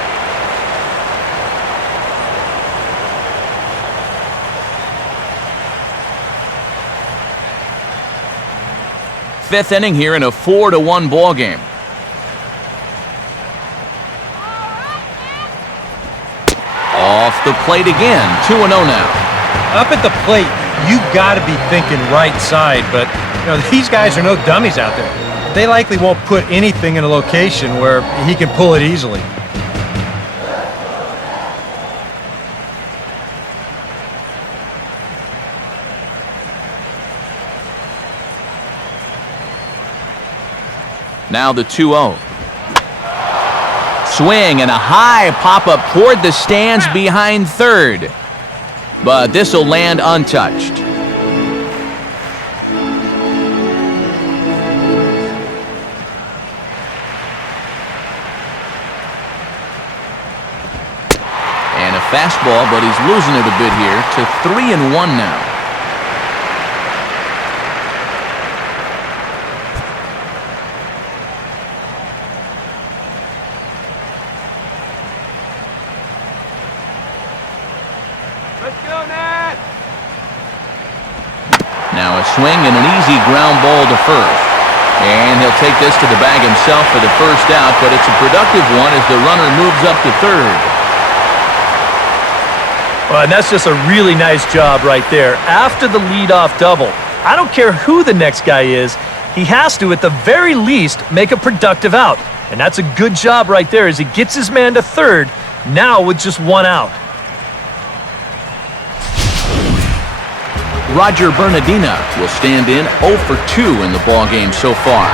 Fifth inning here in a 4-1 ball game. Off the plate again, 2-0 now. Up at the plate, you've got to be thinking right side, but these guys are no dummies out there. They likely won't put anything in a location where he can pull it easily. Now the 2-0. Swing and a high pop-up toward the stands behind third. But this will land untouched. And a fastball, but he's losing it a bit here to 3-1 now. Now a swing and an easy ground ball to first. And he'll take this to the bag himself for the first out, but it's a productive one as the runner moves up to third. Well, and that's just a really nice job right there. After the leadoff double, I don't care who the next guy is, he has to, at the very least, make a productive out. And that's a good job right there as he gets his man to third, now with just one out. Roger Bernardina will stand in 0 for 2 in the ballgame so far.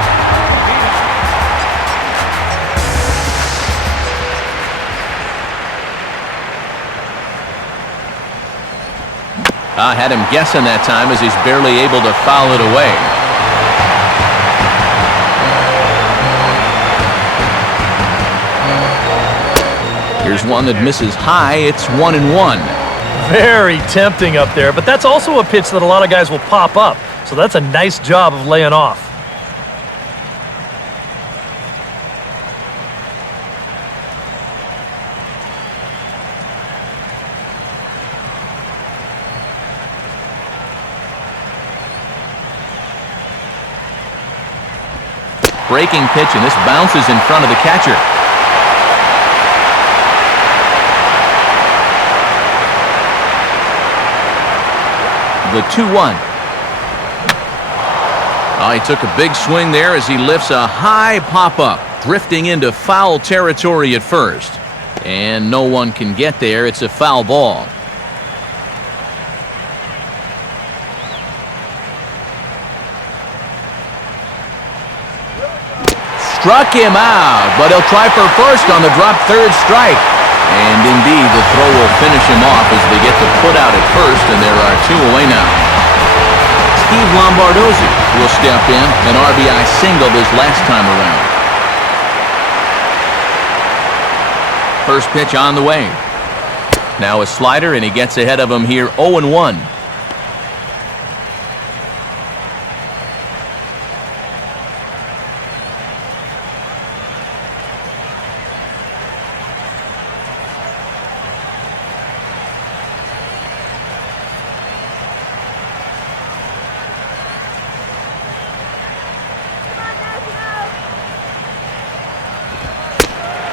I had him guessing that time as he's barely able to foul it away. Here's one that misses high. It's 1-1. Very tempting up there, but that's also a pitch that a lot of guys will pop up. So that's a nice job of laying off. Breaking pitch, and this bounces in front of the catcher. The 2-1. Oh, he took a big swing there as he lifts a high pop-up, drifting into foul territory at first. And no one can get there. It's a foul ball. Struck him out, but he'll try for first on the drop third strike. And indeed, the throw will finish him off as they get to put out at first, and there are 2 away now. Steve Lombardozzi will step in, an RBI single his last time around. First pitch on the way. Now a slider, and he gets ahead of him here 0-1.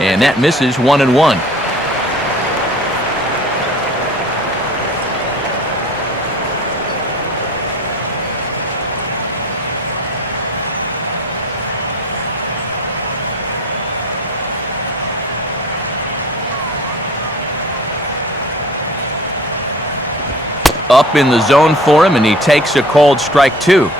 And that misses 1-1. Up in the zone for him, and he takes a called strike 2.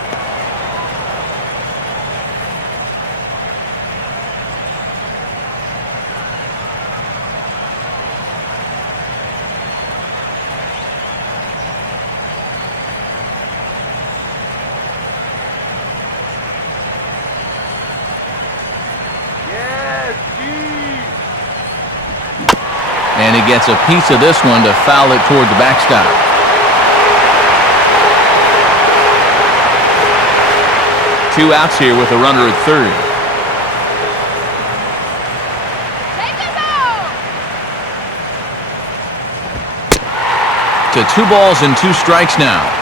And he gets a piece of this one to foul it toward the backstop. Two outs here with a runner at third. Take him out! To 2 balls and 2 strikes now.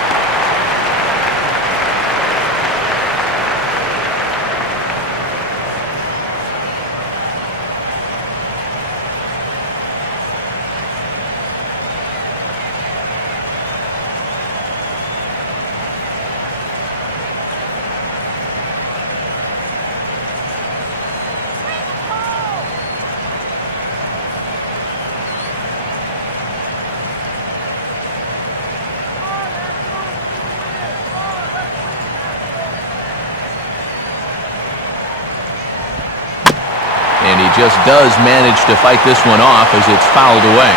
And he just does manage to fight this one off as it's fouled away.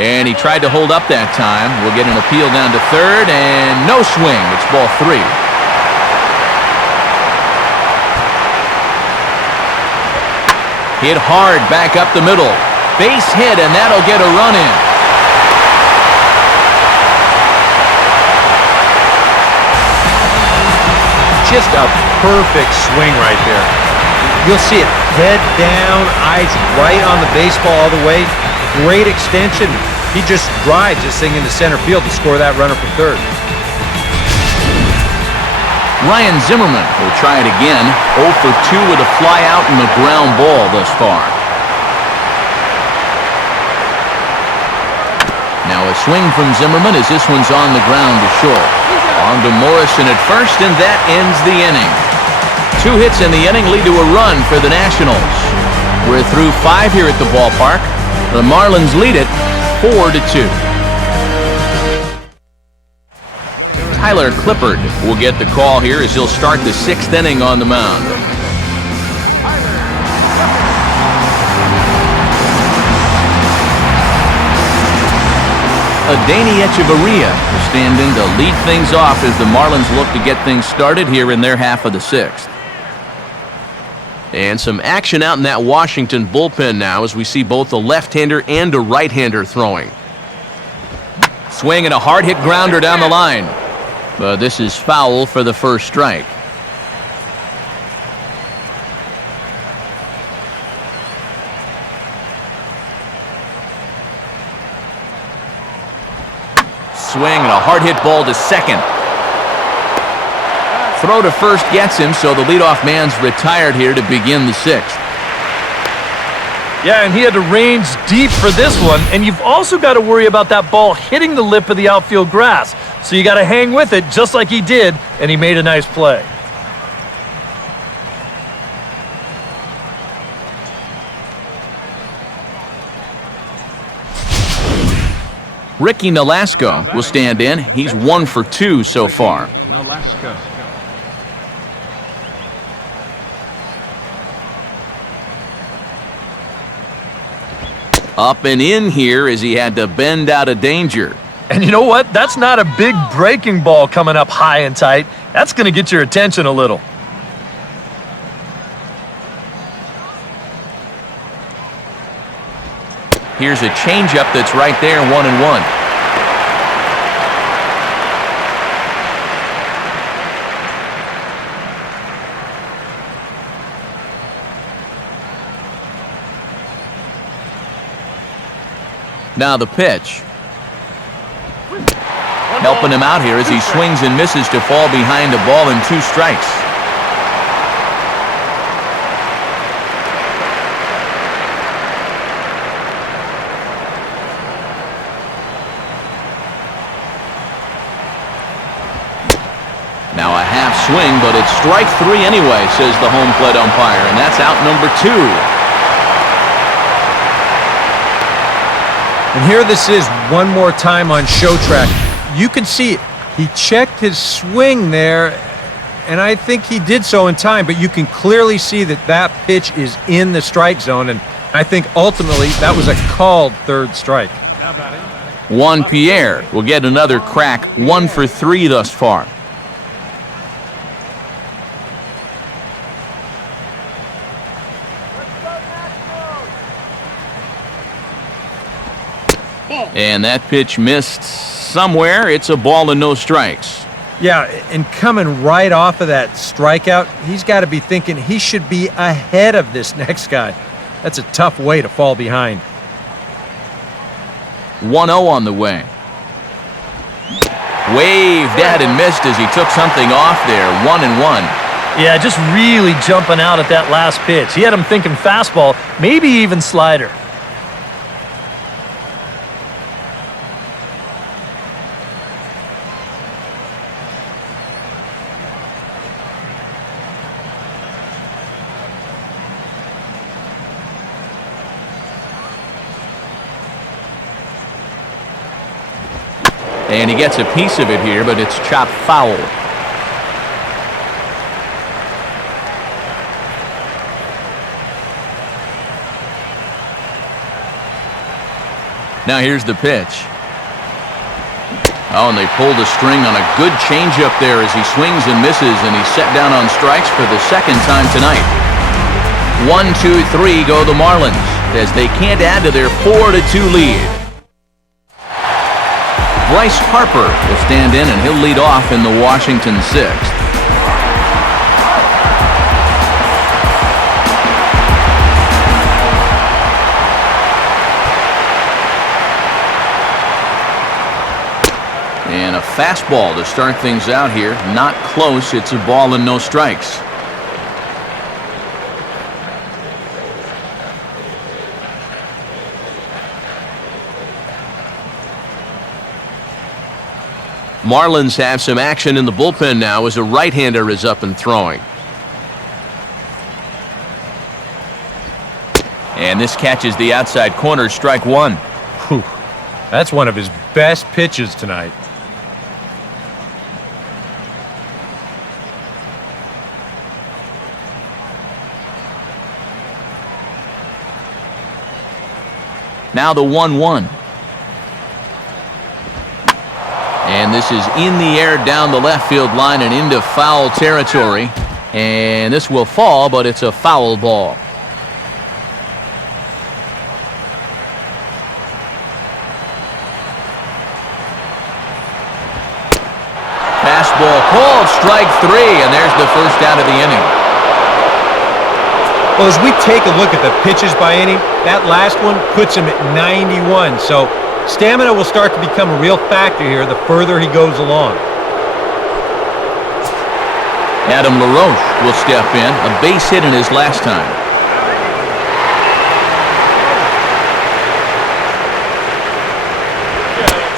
And he tried to hold up that time. We'll get an appeal down to third, and no swing. It's ball 3. Hit hard back up the middle. Base hit, and that'll get a run in. Just a perfect swing right there. You'll see it head down, eyes right on the baseball all the way. Great extension. He just drives this thing into center field to score that runner for third. Ryan Zimmerman will try it again. 0 for 2 with a fly out and a ground ball thus far. Now a swing from Zimmerman as this one's on the ground to short. On to Morrison at first, and that ends the inning. 2 hits in the inning lead to a run for the Nationals. We're through 5 here at the ballpark. The Marlins lead it 4-2. Tyler Clippard will get the call here as he'll start the 6th inning on the mound. Adeiny Echeverria will stand in to lead things off as the Marlins look to get things started here in their half of the 6th. And some action out in that Washington bullpen now as we see both a left-hander and a right-hander throwing. Swing and a hard-hit grounder down the line. But this is foul for the first strike. Swing and a hard-hit ball to second. Throw to first gets him, so the leadoff man's retired here to begin the 6th. Yeah, and he had to range deep for this one, and you've also got to worry about that ball hitting the lip of the outfield grass. So you got to hang with it just like he did, and he made a nice play. Ricky Nolasco will stand in. He's 1 for 2 so far. Nolasco. Up and in here as he had to bend out of danger. And you know what? That's not a big breaking ball coming up high and tight. That's going to get your attention a little. Here's a changeup that's right there, 1-1. Now the pitch. Helping him out here as he swings and misses to fall behind a ball and 2 strikes. Now a half swing, but it's strike 3 anyway, says the home plate umpire, and that's out number 2. And here this is one more time on show track. You can see it. He checked his swing there, and I think he did so in time, but you can clearly see that that pitch is in the strike zone, and I think ultimately that was a called 3rd strike. Juan Pierre will get another crack, 1 for 3 thus far. And that pitch missed somewhere. It's a ball and no strikes. Yeah, and coming right off of that strikeout, he's got to be thinking he should be ahead of this next guy. That's a tough way to fall behind. 1-0 on the way. Waved at and missed as he took something off there. 1-1. Yeah, just really jumping out at that last pitch. He had him thinking fastball, maybe even slider. And he gets a piece of it here, but it's chopped foul. Now here's the pitch. Oh, and they pulled a string on a good changeup there as he swings and misses, and he's set down on strikes for the 2nd time tonight. 1, 2, 3 go the Marlins as they can't add to their 4-2 lead. Bryce Harper will stand in, and he'll lead off in the Washington 6th. And a fastball to start things out here. Not close. It's a ball and no strikes. Marlins have some action in the bullpen now as a right-hander is up and throwing. And this catches the outside corner, strike 1. Whew. That's one of his best pitches tonight. Now the 1-1. And this is in the air down the left field line and into foul territory. And this will fall, but it's a foul ball. Fastball called, strike 3, and there's the first out of the inning. Well, as we take a look at the pitches by inning, that last one puts him at 91. So stamina will start to become a real factor here the further he goes along. Adam LaRoche will step in, a base hit in his last time.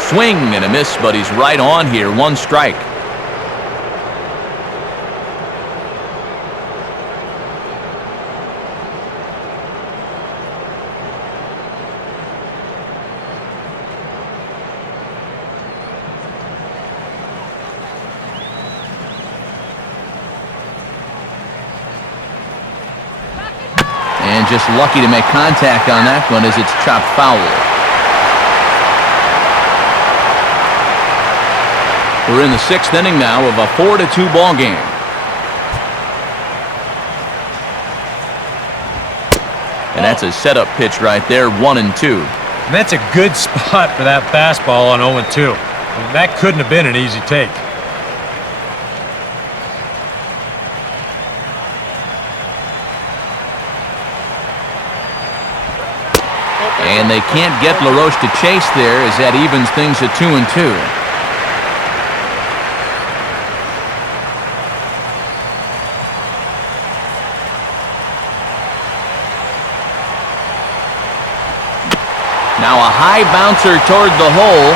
Swing and a miss, but he's right on here, 1 strike. And just lucky to make contact on that one as it's chopped foul. We're in the 6th inning now of a 4-2 ball game. And that's a setup pitch right there, 1-2. And that's a good spot for that fastball on 0-2. That couldn't have been an easy take. And they can't get LaRoche to chase there as that evens things at 2-2. Now a high bouncer toward the hole.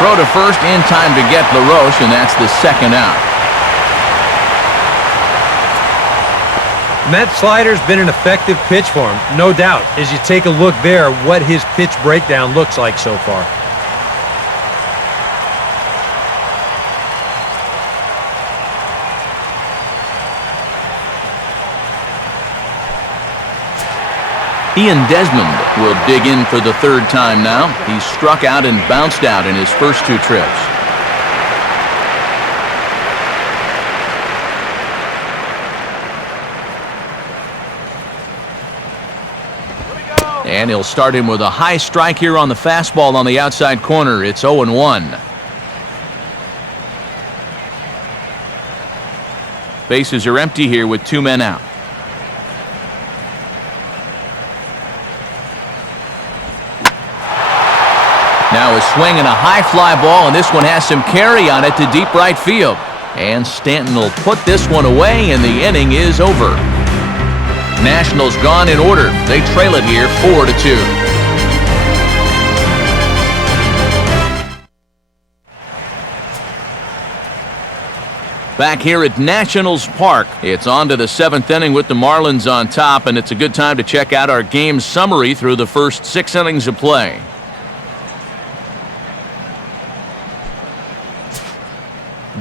Throw to first in time to get LaRoche, and that's the 2nd out. And that slider's been an effective pitch for him, no doubt, as you take a look there at what his pitch breakdown looks like so far. Ian Desmond will dig in for the 3rd time now. He's struck out and bounced out in his first 2 trips. And he'll start him with a high strike here on the fastball on the outside corner. It's 0-1. Bases are empty here with 2 men out. Now a swing and a high fly ball, and this one has some carry on it to deep right field. And Stanton will put this one away, and the inning is over. Nationals gone in order. They trail it here 4-2. Back here at Nationals Park, it's on to the 7th inning with the Marlins on top, and it's a good time to check out our game summary through the first 6 innings of play.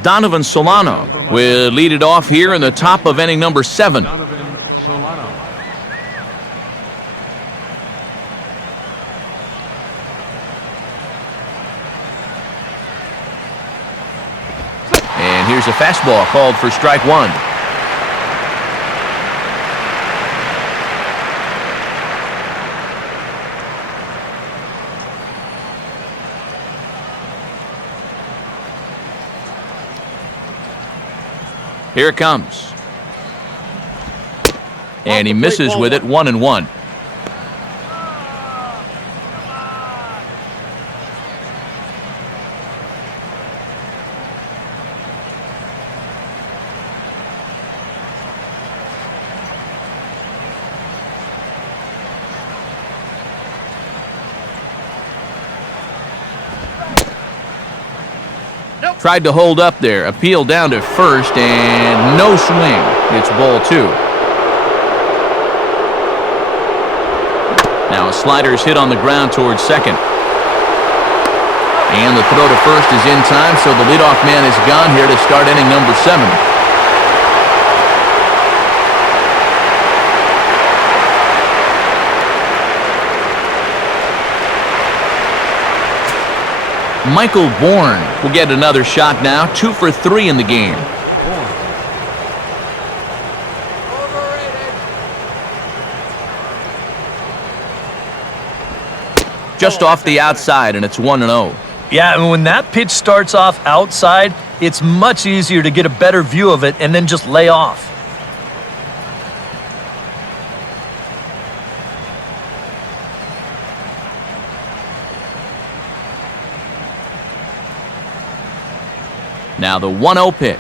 Donovan Solano will lead it off here in the top of inning number 7. Donovan Solano. And here's a fastball called for strike 1. Here it comes. And he misses with it, 1-1. Tried to hold up there, appeal down to first, and no swing. It's ball 2. Now a slider's hit on the ground towards second. And the throw to first is in time, so the leadoff man is gone here to start inning number 7. Michael Bourne will get another shot now, 2 for 3 in the game. Just off the outside, and it's 1-0. Yeah, and when that pitch starts off outside, it's much easier to get a better view of it and then just lay off. Now the 1-0 pitch.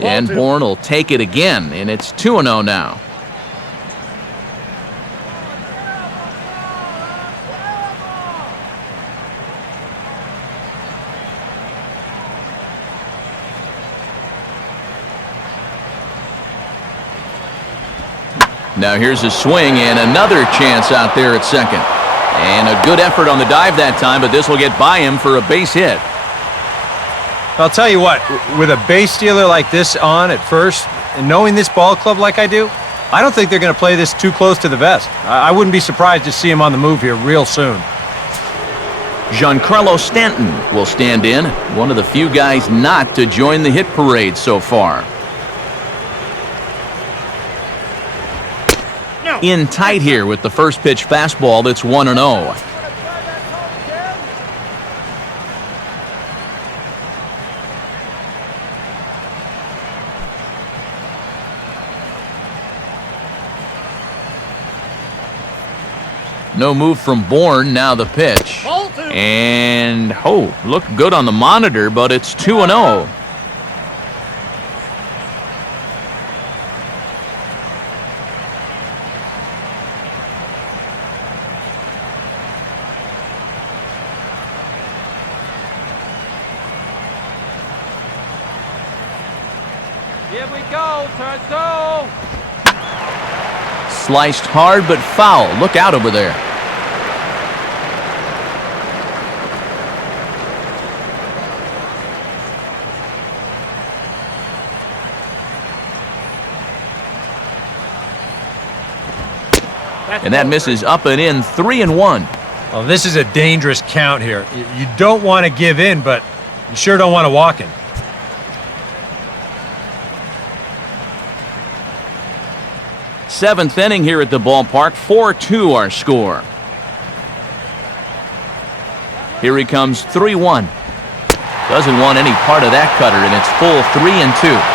And Bourne will take it again, and it's 2-0 now. Now here's a swing and another chance out there at second. And a good effort on the dive that time, but this will get by him for a base hit. I'll tell you what, with a base stealer like this on at first, and knowing this ball club like I do, I don't think they're going to play this too close to the vest. I wouldn't be surprised to see him on the move here real soon. Giancarlo Stanton will stand in, one of the few guys not to join the hit parade so far. In tight here with the first pitch fastball that's 1-0. No move from Bourne. Now the pitch. And, looked good on the monitor, but it's 2-0. Here we go, turn two. Sliced hard but foul. Look out over there. And that misses up and in, 3-1. Well, this is a dangerous count here. You don't want to give in, but you sure don't want to walk in. Seventh inning here at the ballpark, 4-2 our score. Here he comes, 3-1. Doesn't want any part of that cutter, and it's full 3-2.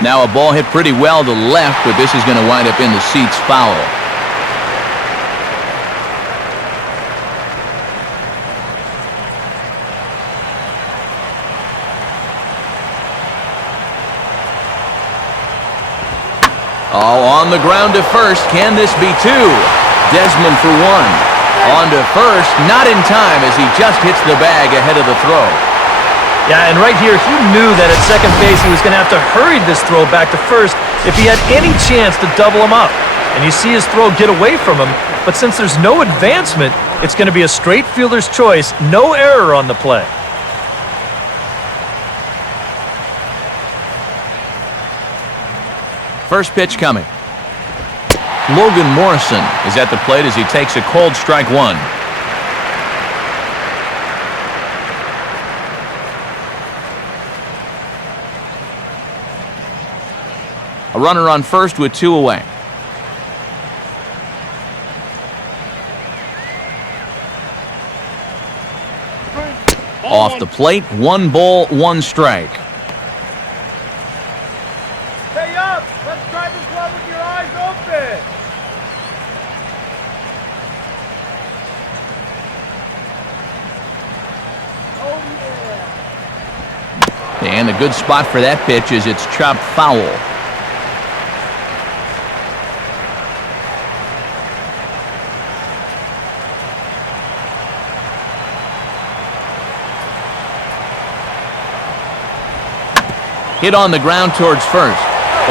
Now a ball hit pretty well to left, but this is going to wind up in the seats foul. Oh, on the ground to first. Can this be two? Desmond for one. On to first, not in time as he just hits the bag ahead of the throw. Yeah, and right here, he knew that at second base he was going to have to hurry this throw back to first if he had any chance to double him up. And you see his throw get away from him, but since there's no advancement, it's going to be a straight fielder's choice, no error on the play. First pitch coming. Logan Morrison is at the plate as he takes a cold strike one. A runner on first with two away. Off the plate, 1 ball, 1 strike. Stay up. Let's try this one with your eyes open. Oh, yeah. And a good spot for that pitch as it's chopped foul. Hit on the ground towards first.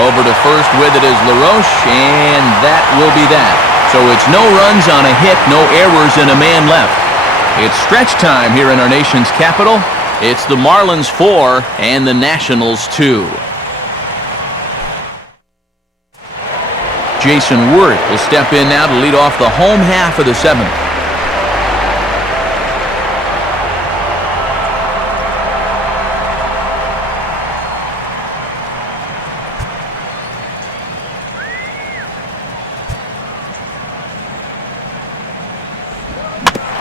Over to first with it is LaRoche, and that will be that. So it's no runs on a hit, no errors, and a man left. It's stretch time here in our nation's capital. It's the Marlins 4 and the Nationals 2. Jason Wirth will step in now to lead off the home half of the 7th.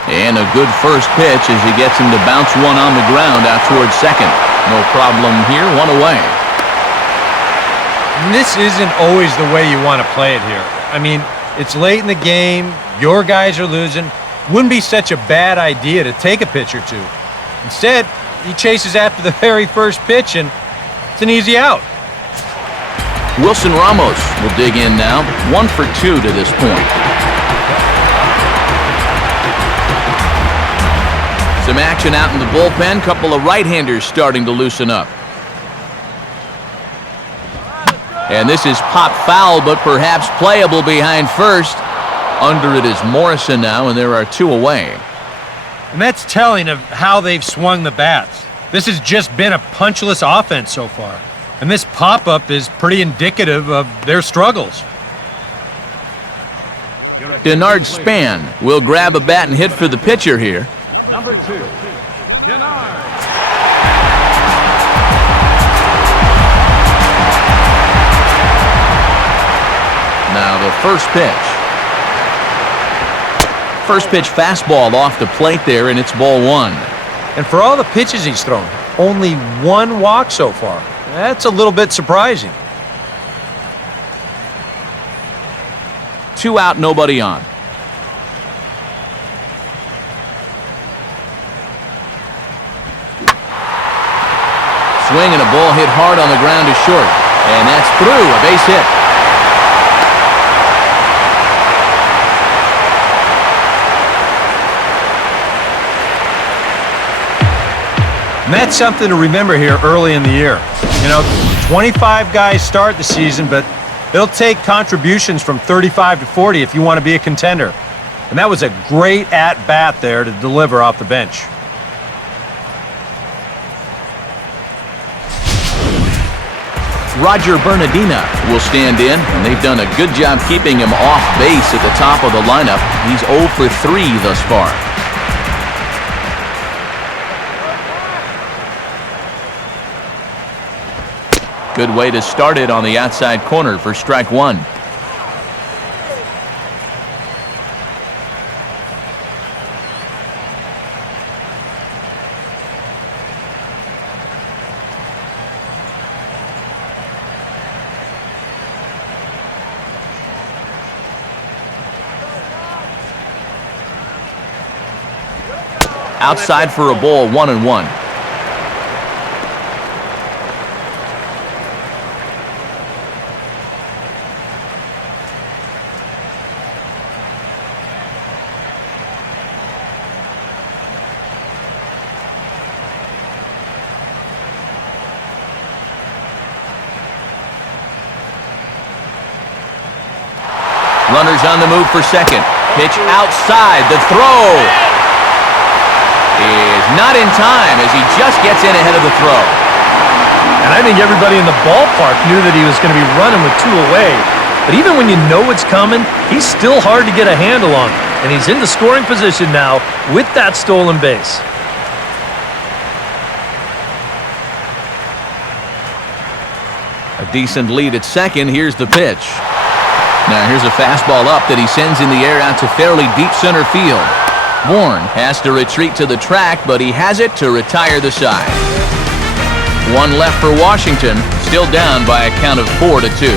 And a good first pitch as he gets him to bounce one on the ground out towards second. No problem here, 1 away. And this isn't always the way you want to play it here. I mean, it's late in the game, your guys are losing. Wouldn't be such a bad idea to take a pitch or two. Instead, he chases after the very first pitch, and it's an easy out. Wilson Ramos will dig in now, 1 for 2 to this point. Some action out in the bullpen. Couple of right-handers starting to loosen up. And this is pop foul, but perhaps playable behind first. Under it is Morrison now, and there are 2 away. And that's telling of how they've swung the bats. This has just been a punchless offense so far. And this pop-up is pretty indicative of their struggles. Denard Span will grab a bat and hit for the pitcher here. Number 2, Denard. Now the first pitch. First pitch fastball off the plate there, and it's ball 1. And for all the pitches he's thrown, only 1 walk so far. That's a little bit surprising. 2 out, nobody on. Swing and a ball hit hard on the ground to short. And that's through, a base hit. And that's something to remember here early in the year. 25 guys start the season, but it'll take contributions from 35 to 40 if you want to be a contender. And that was a great at-bat there to deliver off the bench. Roger Bernardina will stand in, and they've done a good job keeping him off base at the top of the lineup. He's 0 for 3 thus far. Good way to start it on the outside corner for strike 1. Outside for a ball, 1-1. Runners on the move for second. Pitch outside. The throw is not in time as he just gets in ahead of the throw. And I think everybody in the ballpark knew that he was going to be running with 2 away. But even when you know it's coming, he's still hard to get a handle on. And he's in the scoring position now with that stolen base. A decent lead at second. Here's the pitch. Now here's a fastball up that he sends in the air out to fairly deep center field. Bourne has to retreat to the track, but he has it to retire the side. 1 left for Washington, still down by a count of 4-2.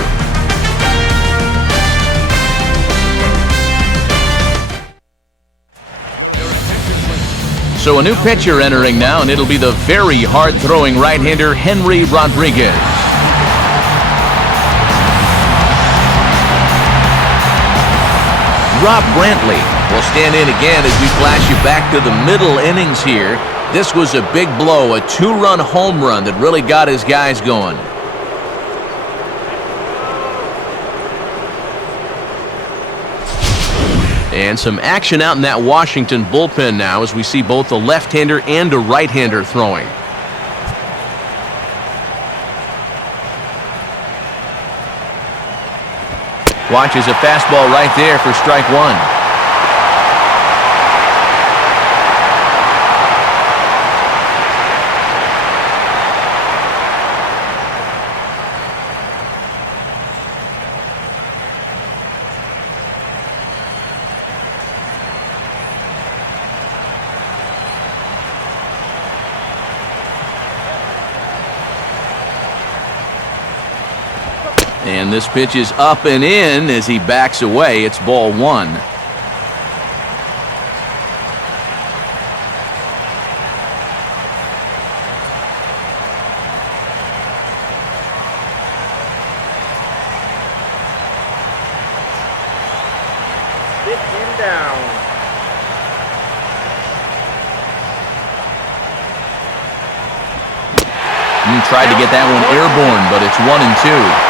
So a new pitcher entering now, and it'll be the very hard-throwing right-hander Henry Rodriguez. Rob Brantley will stand in again as we flash you back to the middle innings here. This was a big blow, a 2-run home run that really got his guys going. And some action out in that Washington bullpen now as we see both a left-hander and a right-hander throwing. Watches a fastball right there for strike 1. And this pitch is up and in as he backs away. It's ball 1. Get him down. Tried to get that one airborne, but it's 1-2.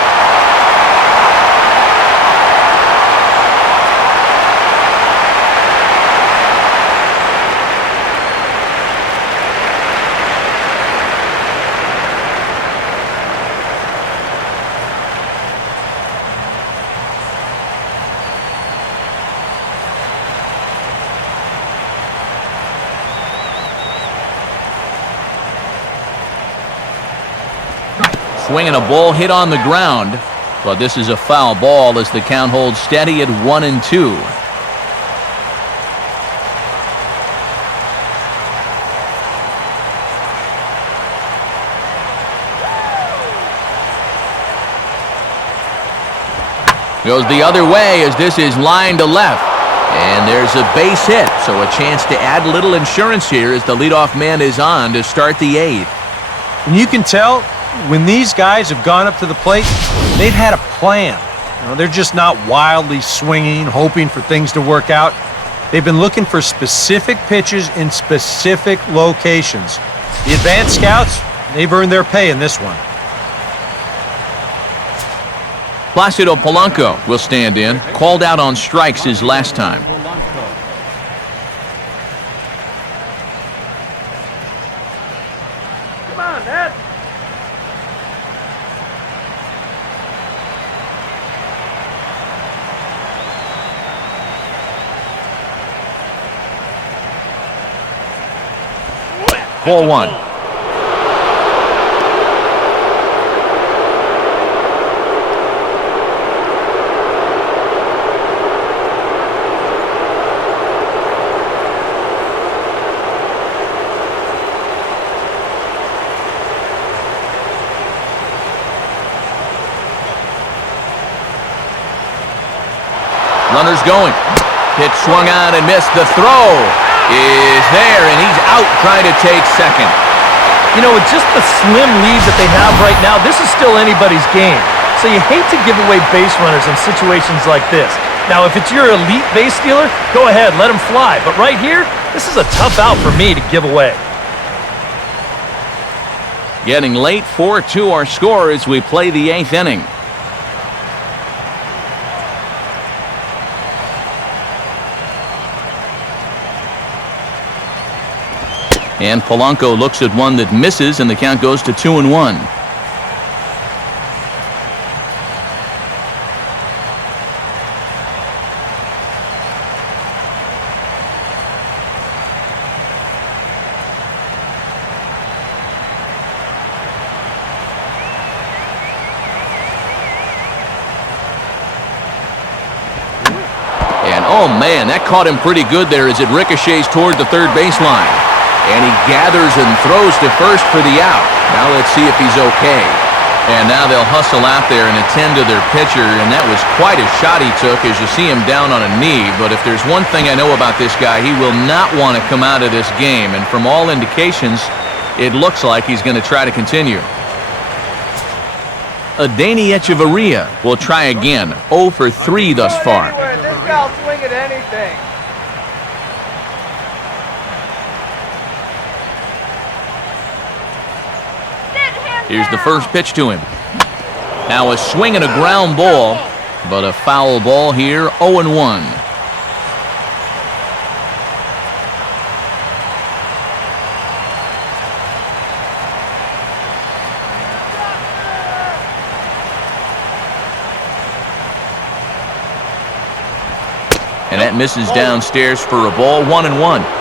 swinging a ball hit on the ground, but this is a foul ball as the count holds steady at 1-2. Goes the other way as this is lined to left. And there's a base hit, so a chance to add a little insurance here as the leadoff man is on to start the 8th. And you can tell when these guys have gone up to the plate, they've had a plan. They're just not wildly swinging, hoping for things to work out. They've been looking for specific pitches in specific locations. The advanced scouts, they've earned their pay in this one. Placido Polanco will stand in, called out on strikes his last time. Come on, Ned. Ball 1. Runners going. Pitch swung on and missed. The throw is there, and he's out trying to take second. You know, with just the slim lead that they have right now, this is still anybody's game. So you hate to give away base runners in situations like this. Now, if it's your elite base stealer, go ahead, let him fly. But right here, this is a tough out for me to give away. Getting late, 4-2 our score as we play the 8th inning. And Polanco looks at one that misses, and the count goes to 2-1. And oh man, that caught him pretty good there as it ricochets toward the third baseline. And he gathers and throws to first for the out. Now let's see if he's okay. And now they'll hustle out there and attend to their pitcher, and that was quite a shot he took as you see him down on a knee. But if there's one thing I know about this guy, he will not want to come out of this game. And from all indications, it looks like he's going to try to continue. Adeiny Echeverria will try again. 0 for 3 thus far. This guy'll swing at anything. Here's the first pitch to him. Now a swing and a ground ball, but a foul ball here, 0-1. And that misses downstairs for a ball, 1-1.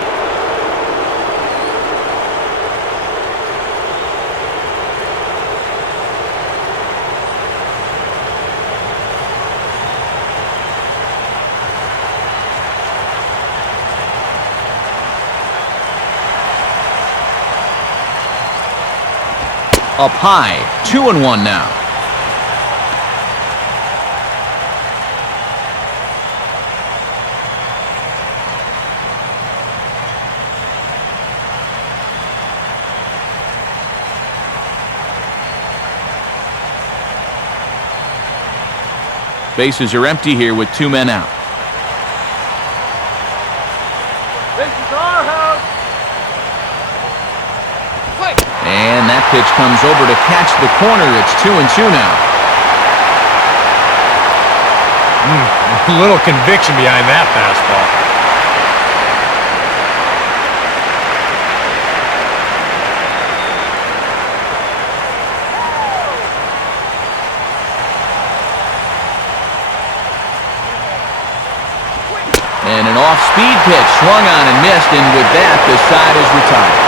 Up high, 2-1 now. Bases are empty here with 2 men out. This is our house. And that pitch comes over to catch the corner. It's 2-2 now. A little conviction behind that fastball. And an off-speed pitch swung on and missed, and with that, the side is retired.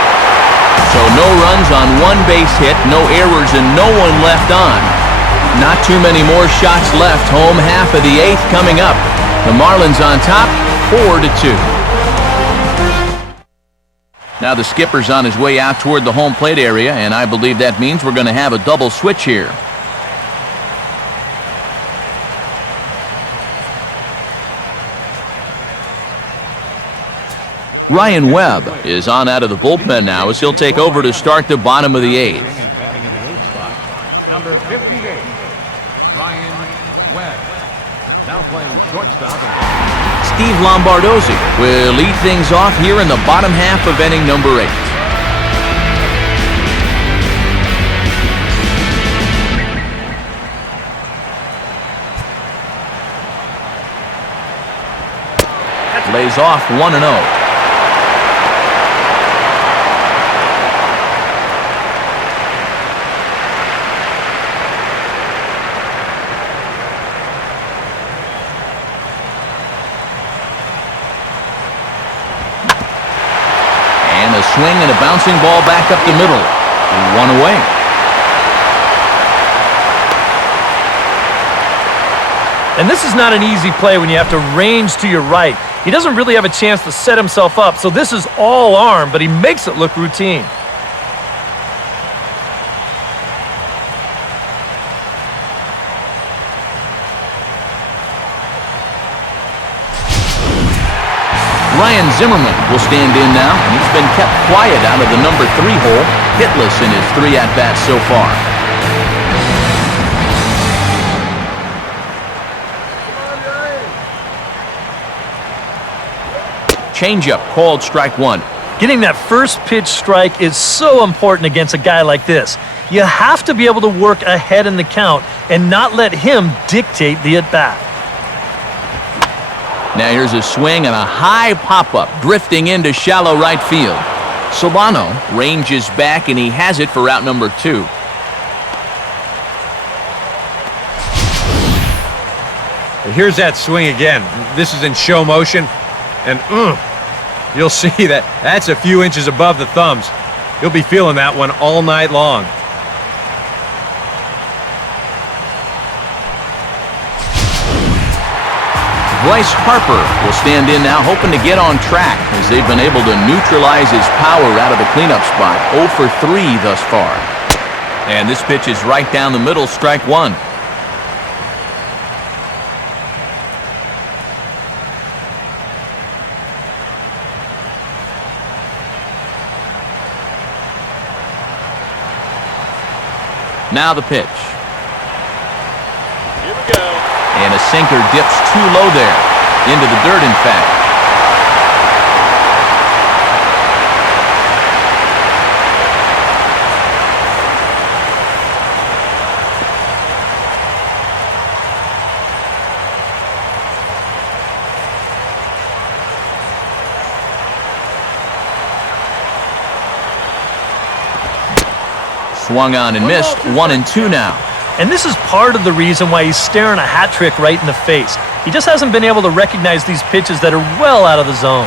So no runs on one base hit, no errors, and no one left on. Not too many more shots left. Home half of the 8th coming up. The Marlins on top, 4-2. Now the skipper's on his way out toward the home plate area, and I believe that means we're going to have a double switch here. Ryan Webb is on out of the bullpen now as he'll take over to start the bottom of the 8th. Number 58, Ryan Webb. Now playing shortstop. Steve Lombardozzi will lead things off here in the bottom half of inning number 8. Lays off 1-0. A swing and a bouncing ball back up the middle. 1 away. And this is not an easy play when you have to range to your right. He doesn't really have a chance to set himself up, so this is all arm, but he makes it look routine. Ryan Zimmerman will stand in now, and he's been kept quiet out of the number 3 hole, hitless in his 3 at-bats so far. Changeup called strike 1. Getting that first pitch strike is so important against a guy like this. You have to be able to work ahead in the count and not let him dictate the at-bat. Now here's a swing and a high pop-up drifting into shallow right field. Solano ranges back and he has it for out number 2. Here's that swing again. This is in show motion, and you'll see that's a few inches above the thumbs. You'll be feeling that one all night long. Bryce Harper will stand in now, hoping to get on track as they've been able to neutralize his power out of the cleanup spot. 0 for 3 thus far. And this pitch is right down the middle, strike 1. Now the pitch. Here we go. And a sinker dips too low there. Into the dirt, in fact. Swung on and missed. 1-2 now. And this is part of the reason why he's staring a hat trick right in the face. He just hasn't been able to recognize these pitches that are well out of the zone.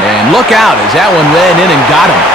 And look out as that one ran in and got him.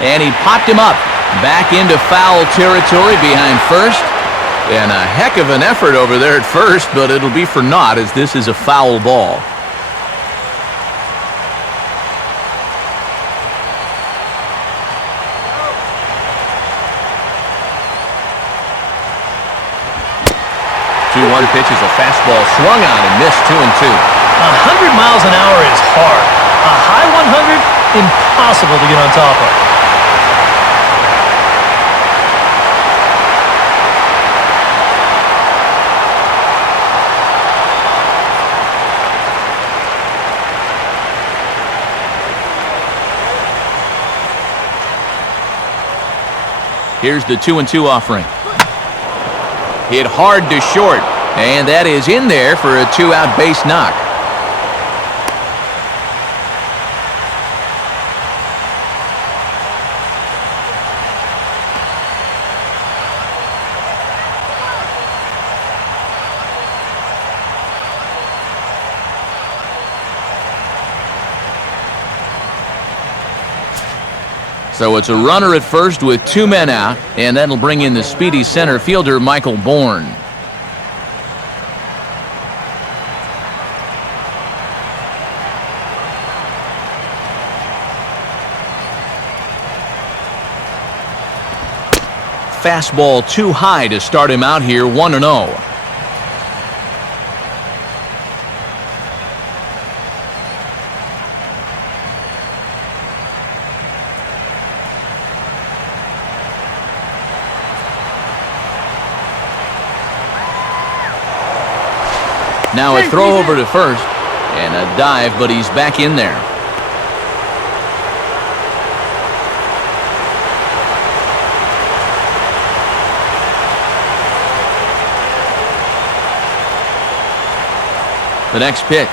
And he popped him up. Back into foul territory behind first. And a heck of an effort over there at first, but it'll be for naught as this is a foul ball. One pitch is a fastball swung on and missed 2-2. 100 miles an hour is hard. A high 100, impossible to get on top of. Here's the 2-2 offering. Hit hard to short. And that is in there for a 2-out base knock. So it's a runner at first with 2 men out, and that'll bring in the speedy center fielder Michael Bourne. Fastball too high to start him out here, 1-0. Now a throw over to first and a dive, but he's back in there. The next pitch.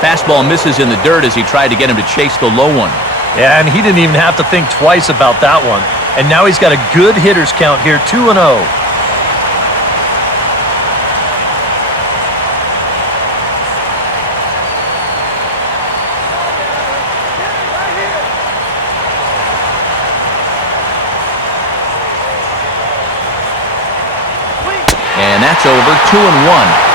Fastball misses in the dirt as he tried to get him to chase the low one. Yeah, and he didn't even have to think twice about that one. And now he's got a good hitters count here, 2-0. And that's over, 2-1.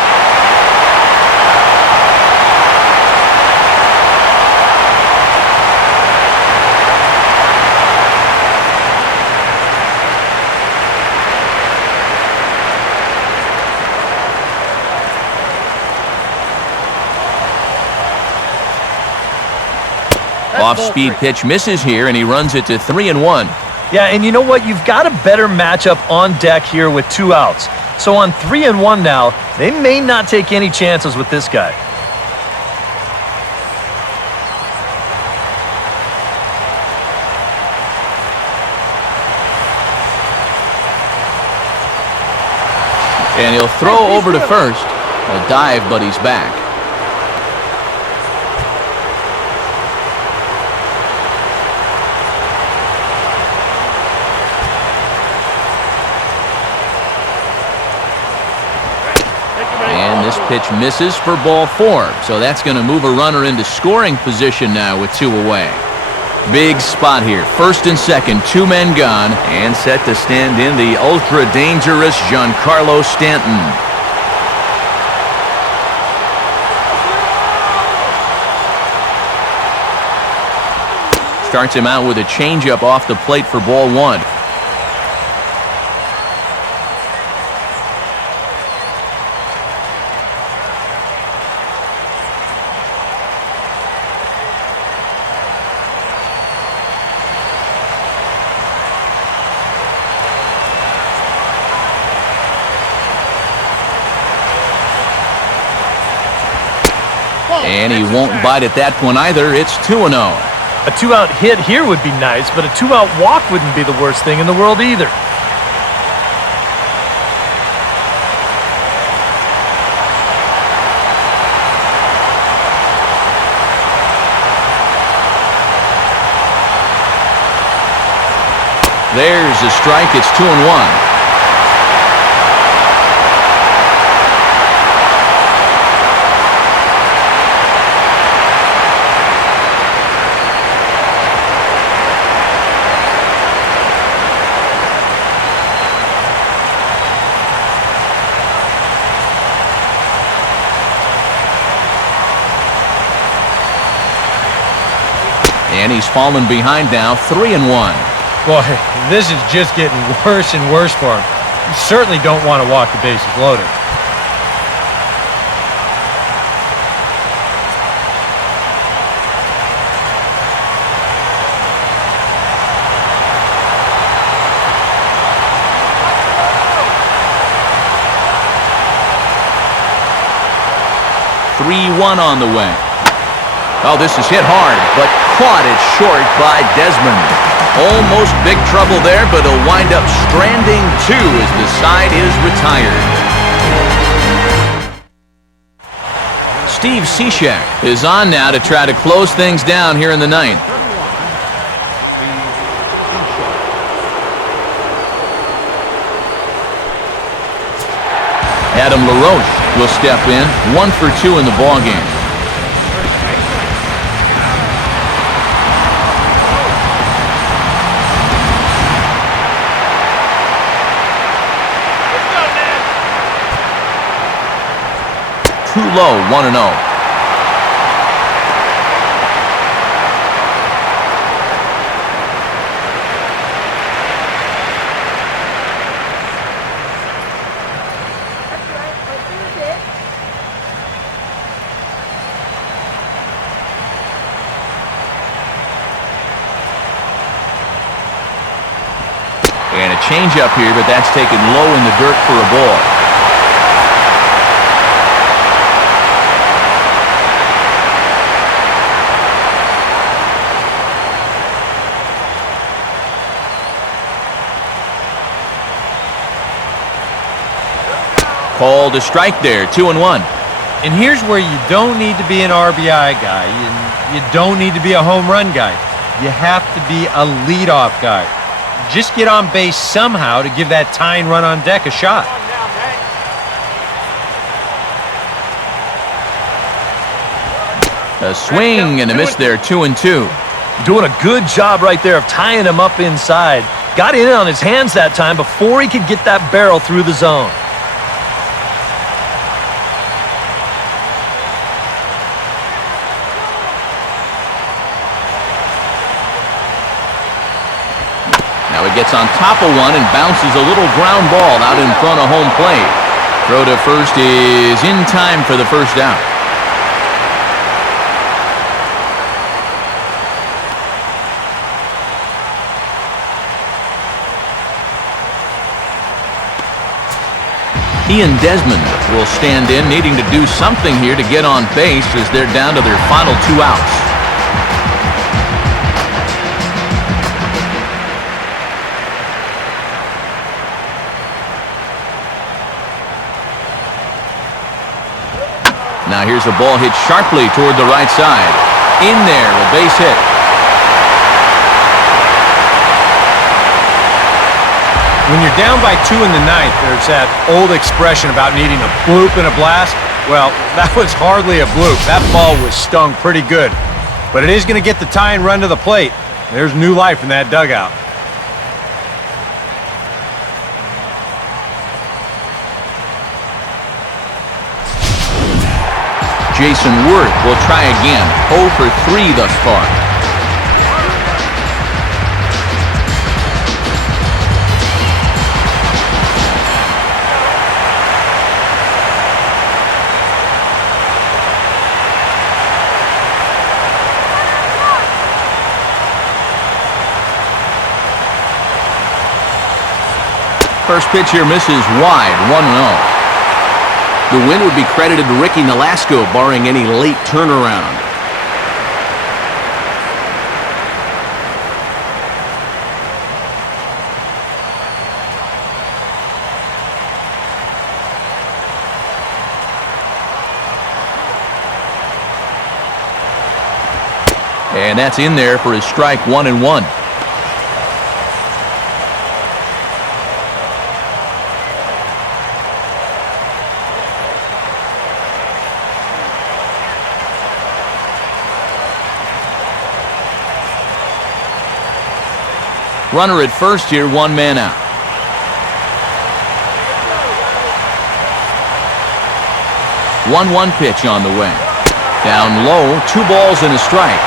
Off-speed pitch misses here, and he runs it to 3-1. Yeah, and you know what? You've got a better matchup on deck here with 2 outs. So on 3-1 now, they may not take any chances with this guy. And he'll throw over to first. A dive, but he's back. This pitch misses for ball 4, so that's going to move a runner into scoring position now with 2 away. Big spot here, first and second, 2 men gone, and set to stand in the ultra-dangerous Giancarlo Stanton. Starts him out with a changeup off the plate for ball 1. And he won't bite at that one either. It's 2-0. A 2-out hit here would be nice, but a 2-out walk wouldn't be the worst thing in the world either. There's a strike. It's 2-1. He's fallen behind now, 3-1. Boy, this is just getting worse and worse for him. You certainly don't want to walk the bases loaded. One on the way. Oh, this is hit hard, but caught it short by Desmond. Almost big trouble there, but he'll wind up stranding 2 as the side is retired. Steve Cishek is on now to try to close things down here in the 9th. Adam LaRoche will step in, 1 for 2 in the ballgame. Too low, 1-0. And a change up here, but that's taken low in the dirt for a ball. Called a strike there, 2-1. And here's where you don't need to be an RBI guy, and you don't need to be a home run guy. You have to be a leadoff guy. Just get on base somehow to give that tying run on deck a shot. A swing and a miss there, 2-2. Doing a good job right there of tying him up inside. Got in on his hands that time before he could get that barrel through the zone. Now he gets on top of one and bounces a little ground ball out in front of home plate. Throw to first is in time for the first out. He and Desmond will stand in, needing to do something here to get on base as they're down to their final 2 outs. Now here's a ball hit sharply toward the right side. In there, a base hit. When you're down by 2 in the 9th, there's that old expression about needing a bloop and a blast. Well, that was hardly a bloop. That ball was stung pretty good. But it is going to get the tying run to the plate. There's new life in that dugout. Jason Worth will try again. 0 for 3 thus far. First pitch here misses wide, 1-0. The win would be credited to Ricky Nolasco, barring any late turnaround. And that's in there for his strike, 1-1. Runner at first here, 1 man out. One pitch on the way. Down low, 2 balls and a strike.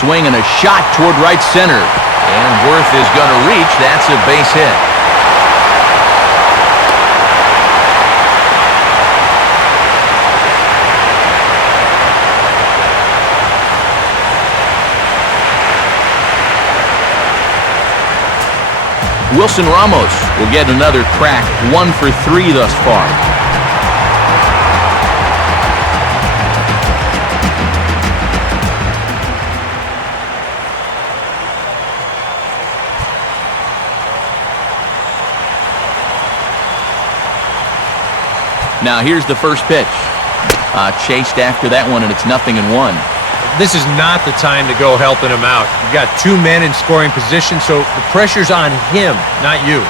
Swing and a shot toward right center. And Worth is going to reach. That's a base hit. Wilson Ramos will get another crack, 1 for 3 thus far. Now here's the first pitch. Chased after that one, and it's 0-1. This is not the time to go helping him out. You've got 2 men in scoring position, so the pressure's on him, not you.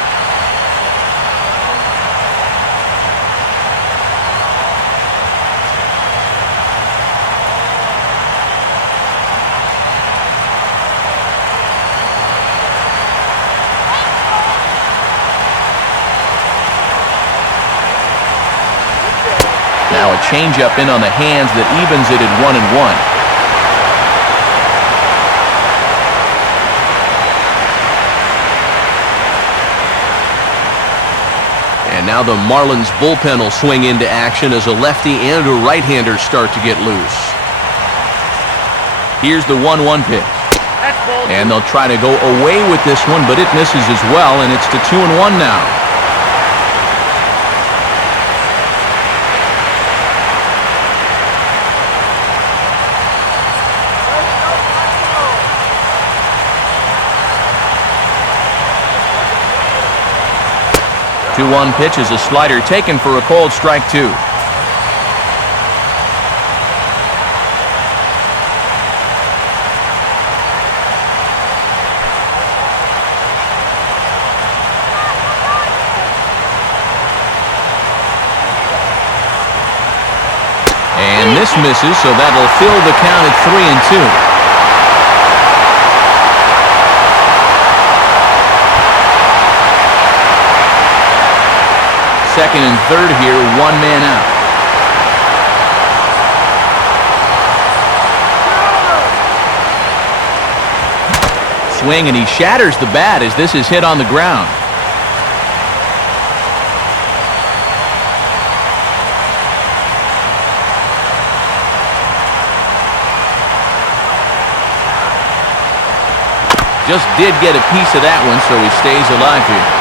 Now a changeup in on the hands that evens it at 1-1. And now the Marlins bullpen will swing into action as a lefty and a right-hander start to get loose. Here's the 1-1 pitch. And they'll try to go away with this one, but it misses as well, and it's to 2-1 now. The 2-1 pitch is a slider taken for a called strike 2. And this misses, so that'll fill the count at 3-2. Second and third here, 1 man out. Swing, and he shatters the bat as this is hit on the ground. Just did get a piece of that one, so he stays alive here.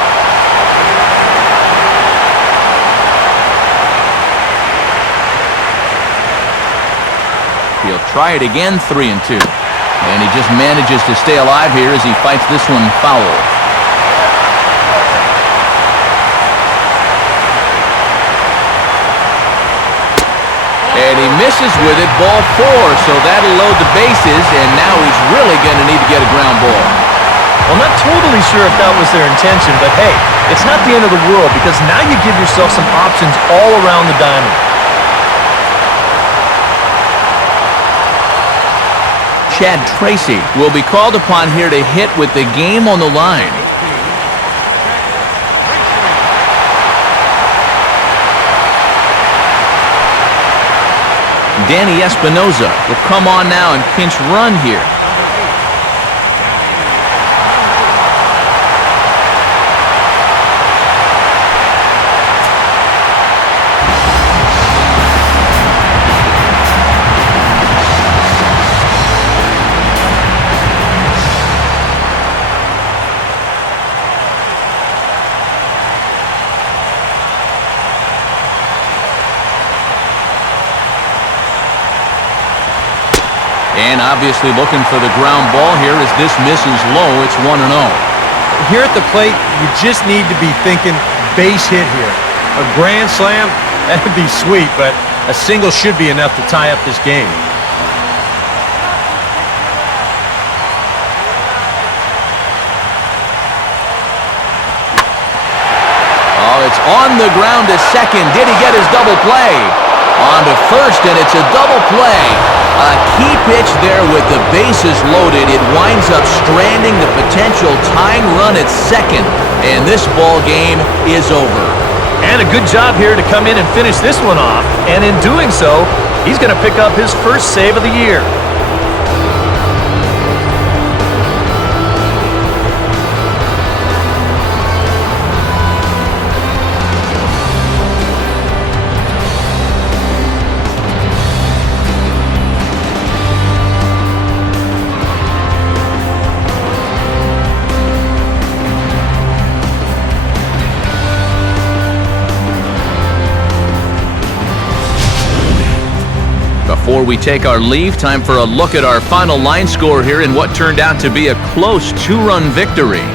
He'll try it again, 3-2. And he just manages to stay alive here as he fights this one foul. And he misses with it, ball 4, so that'll load the bases, and now he's really going to need to get a ground ball. Well, not totally sure if that was their intention, but hey, it's not the end of the world because now you give yourself some options all around the diamond. Chad Tracy will be called upon here to hit with the game on the line. Danny Espinoza will come on now and pinch run here. And obviously looking for the ground ball here as this misses low. It's 1-0. Here at the plate, you just need to be thinking base hit here. A grand slam, that'd be sweet, but a single should be enough to tie up this game. Oh, it's on the ground to second. Did he get his double play? On to first, and it's a double play. A key pitch there with the bases loaded. It winds up stranding the potential tying run at second, and this ball game is over. And a good job here to come in and finish this one off, and in doing so, he's going to pick up his first save of the year. we take our leave, time for a look at our final line score here in what turned out to be a close 2-run victory.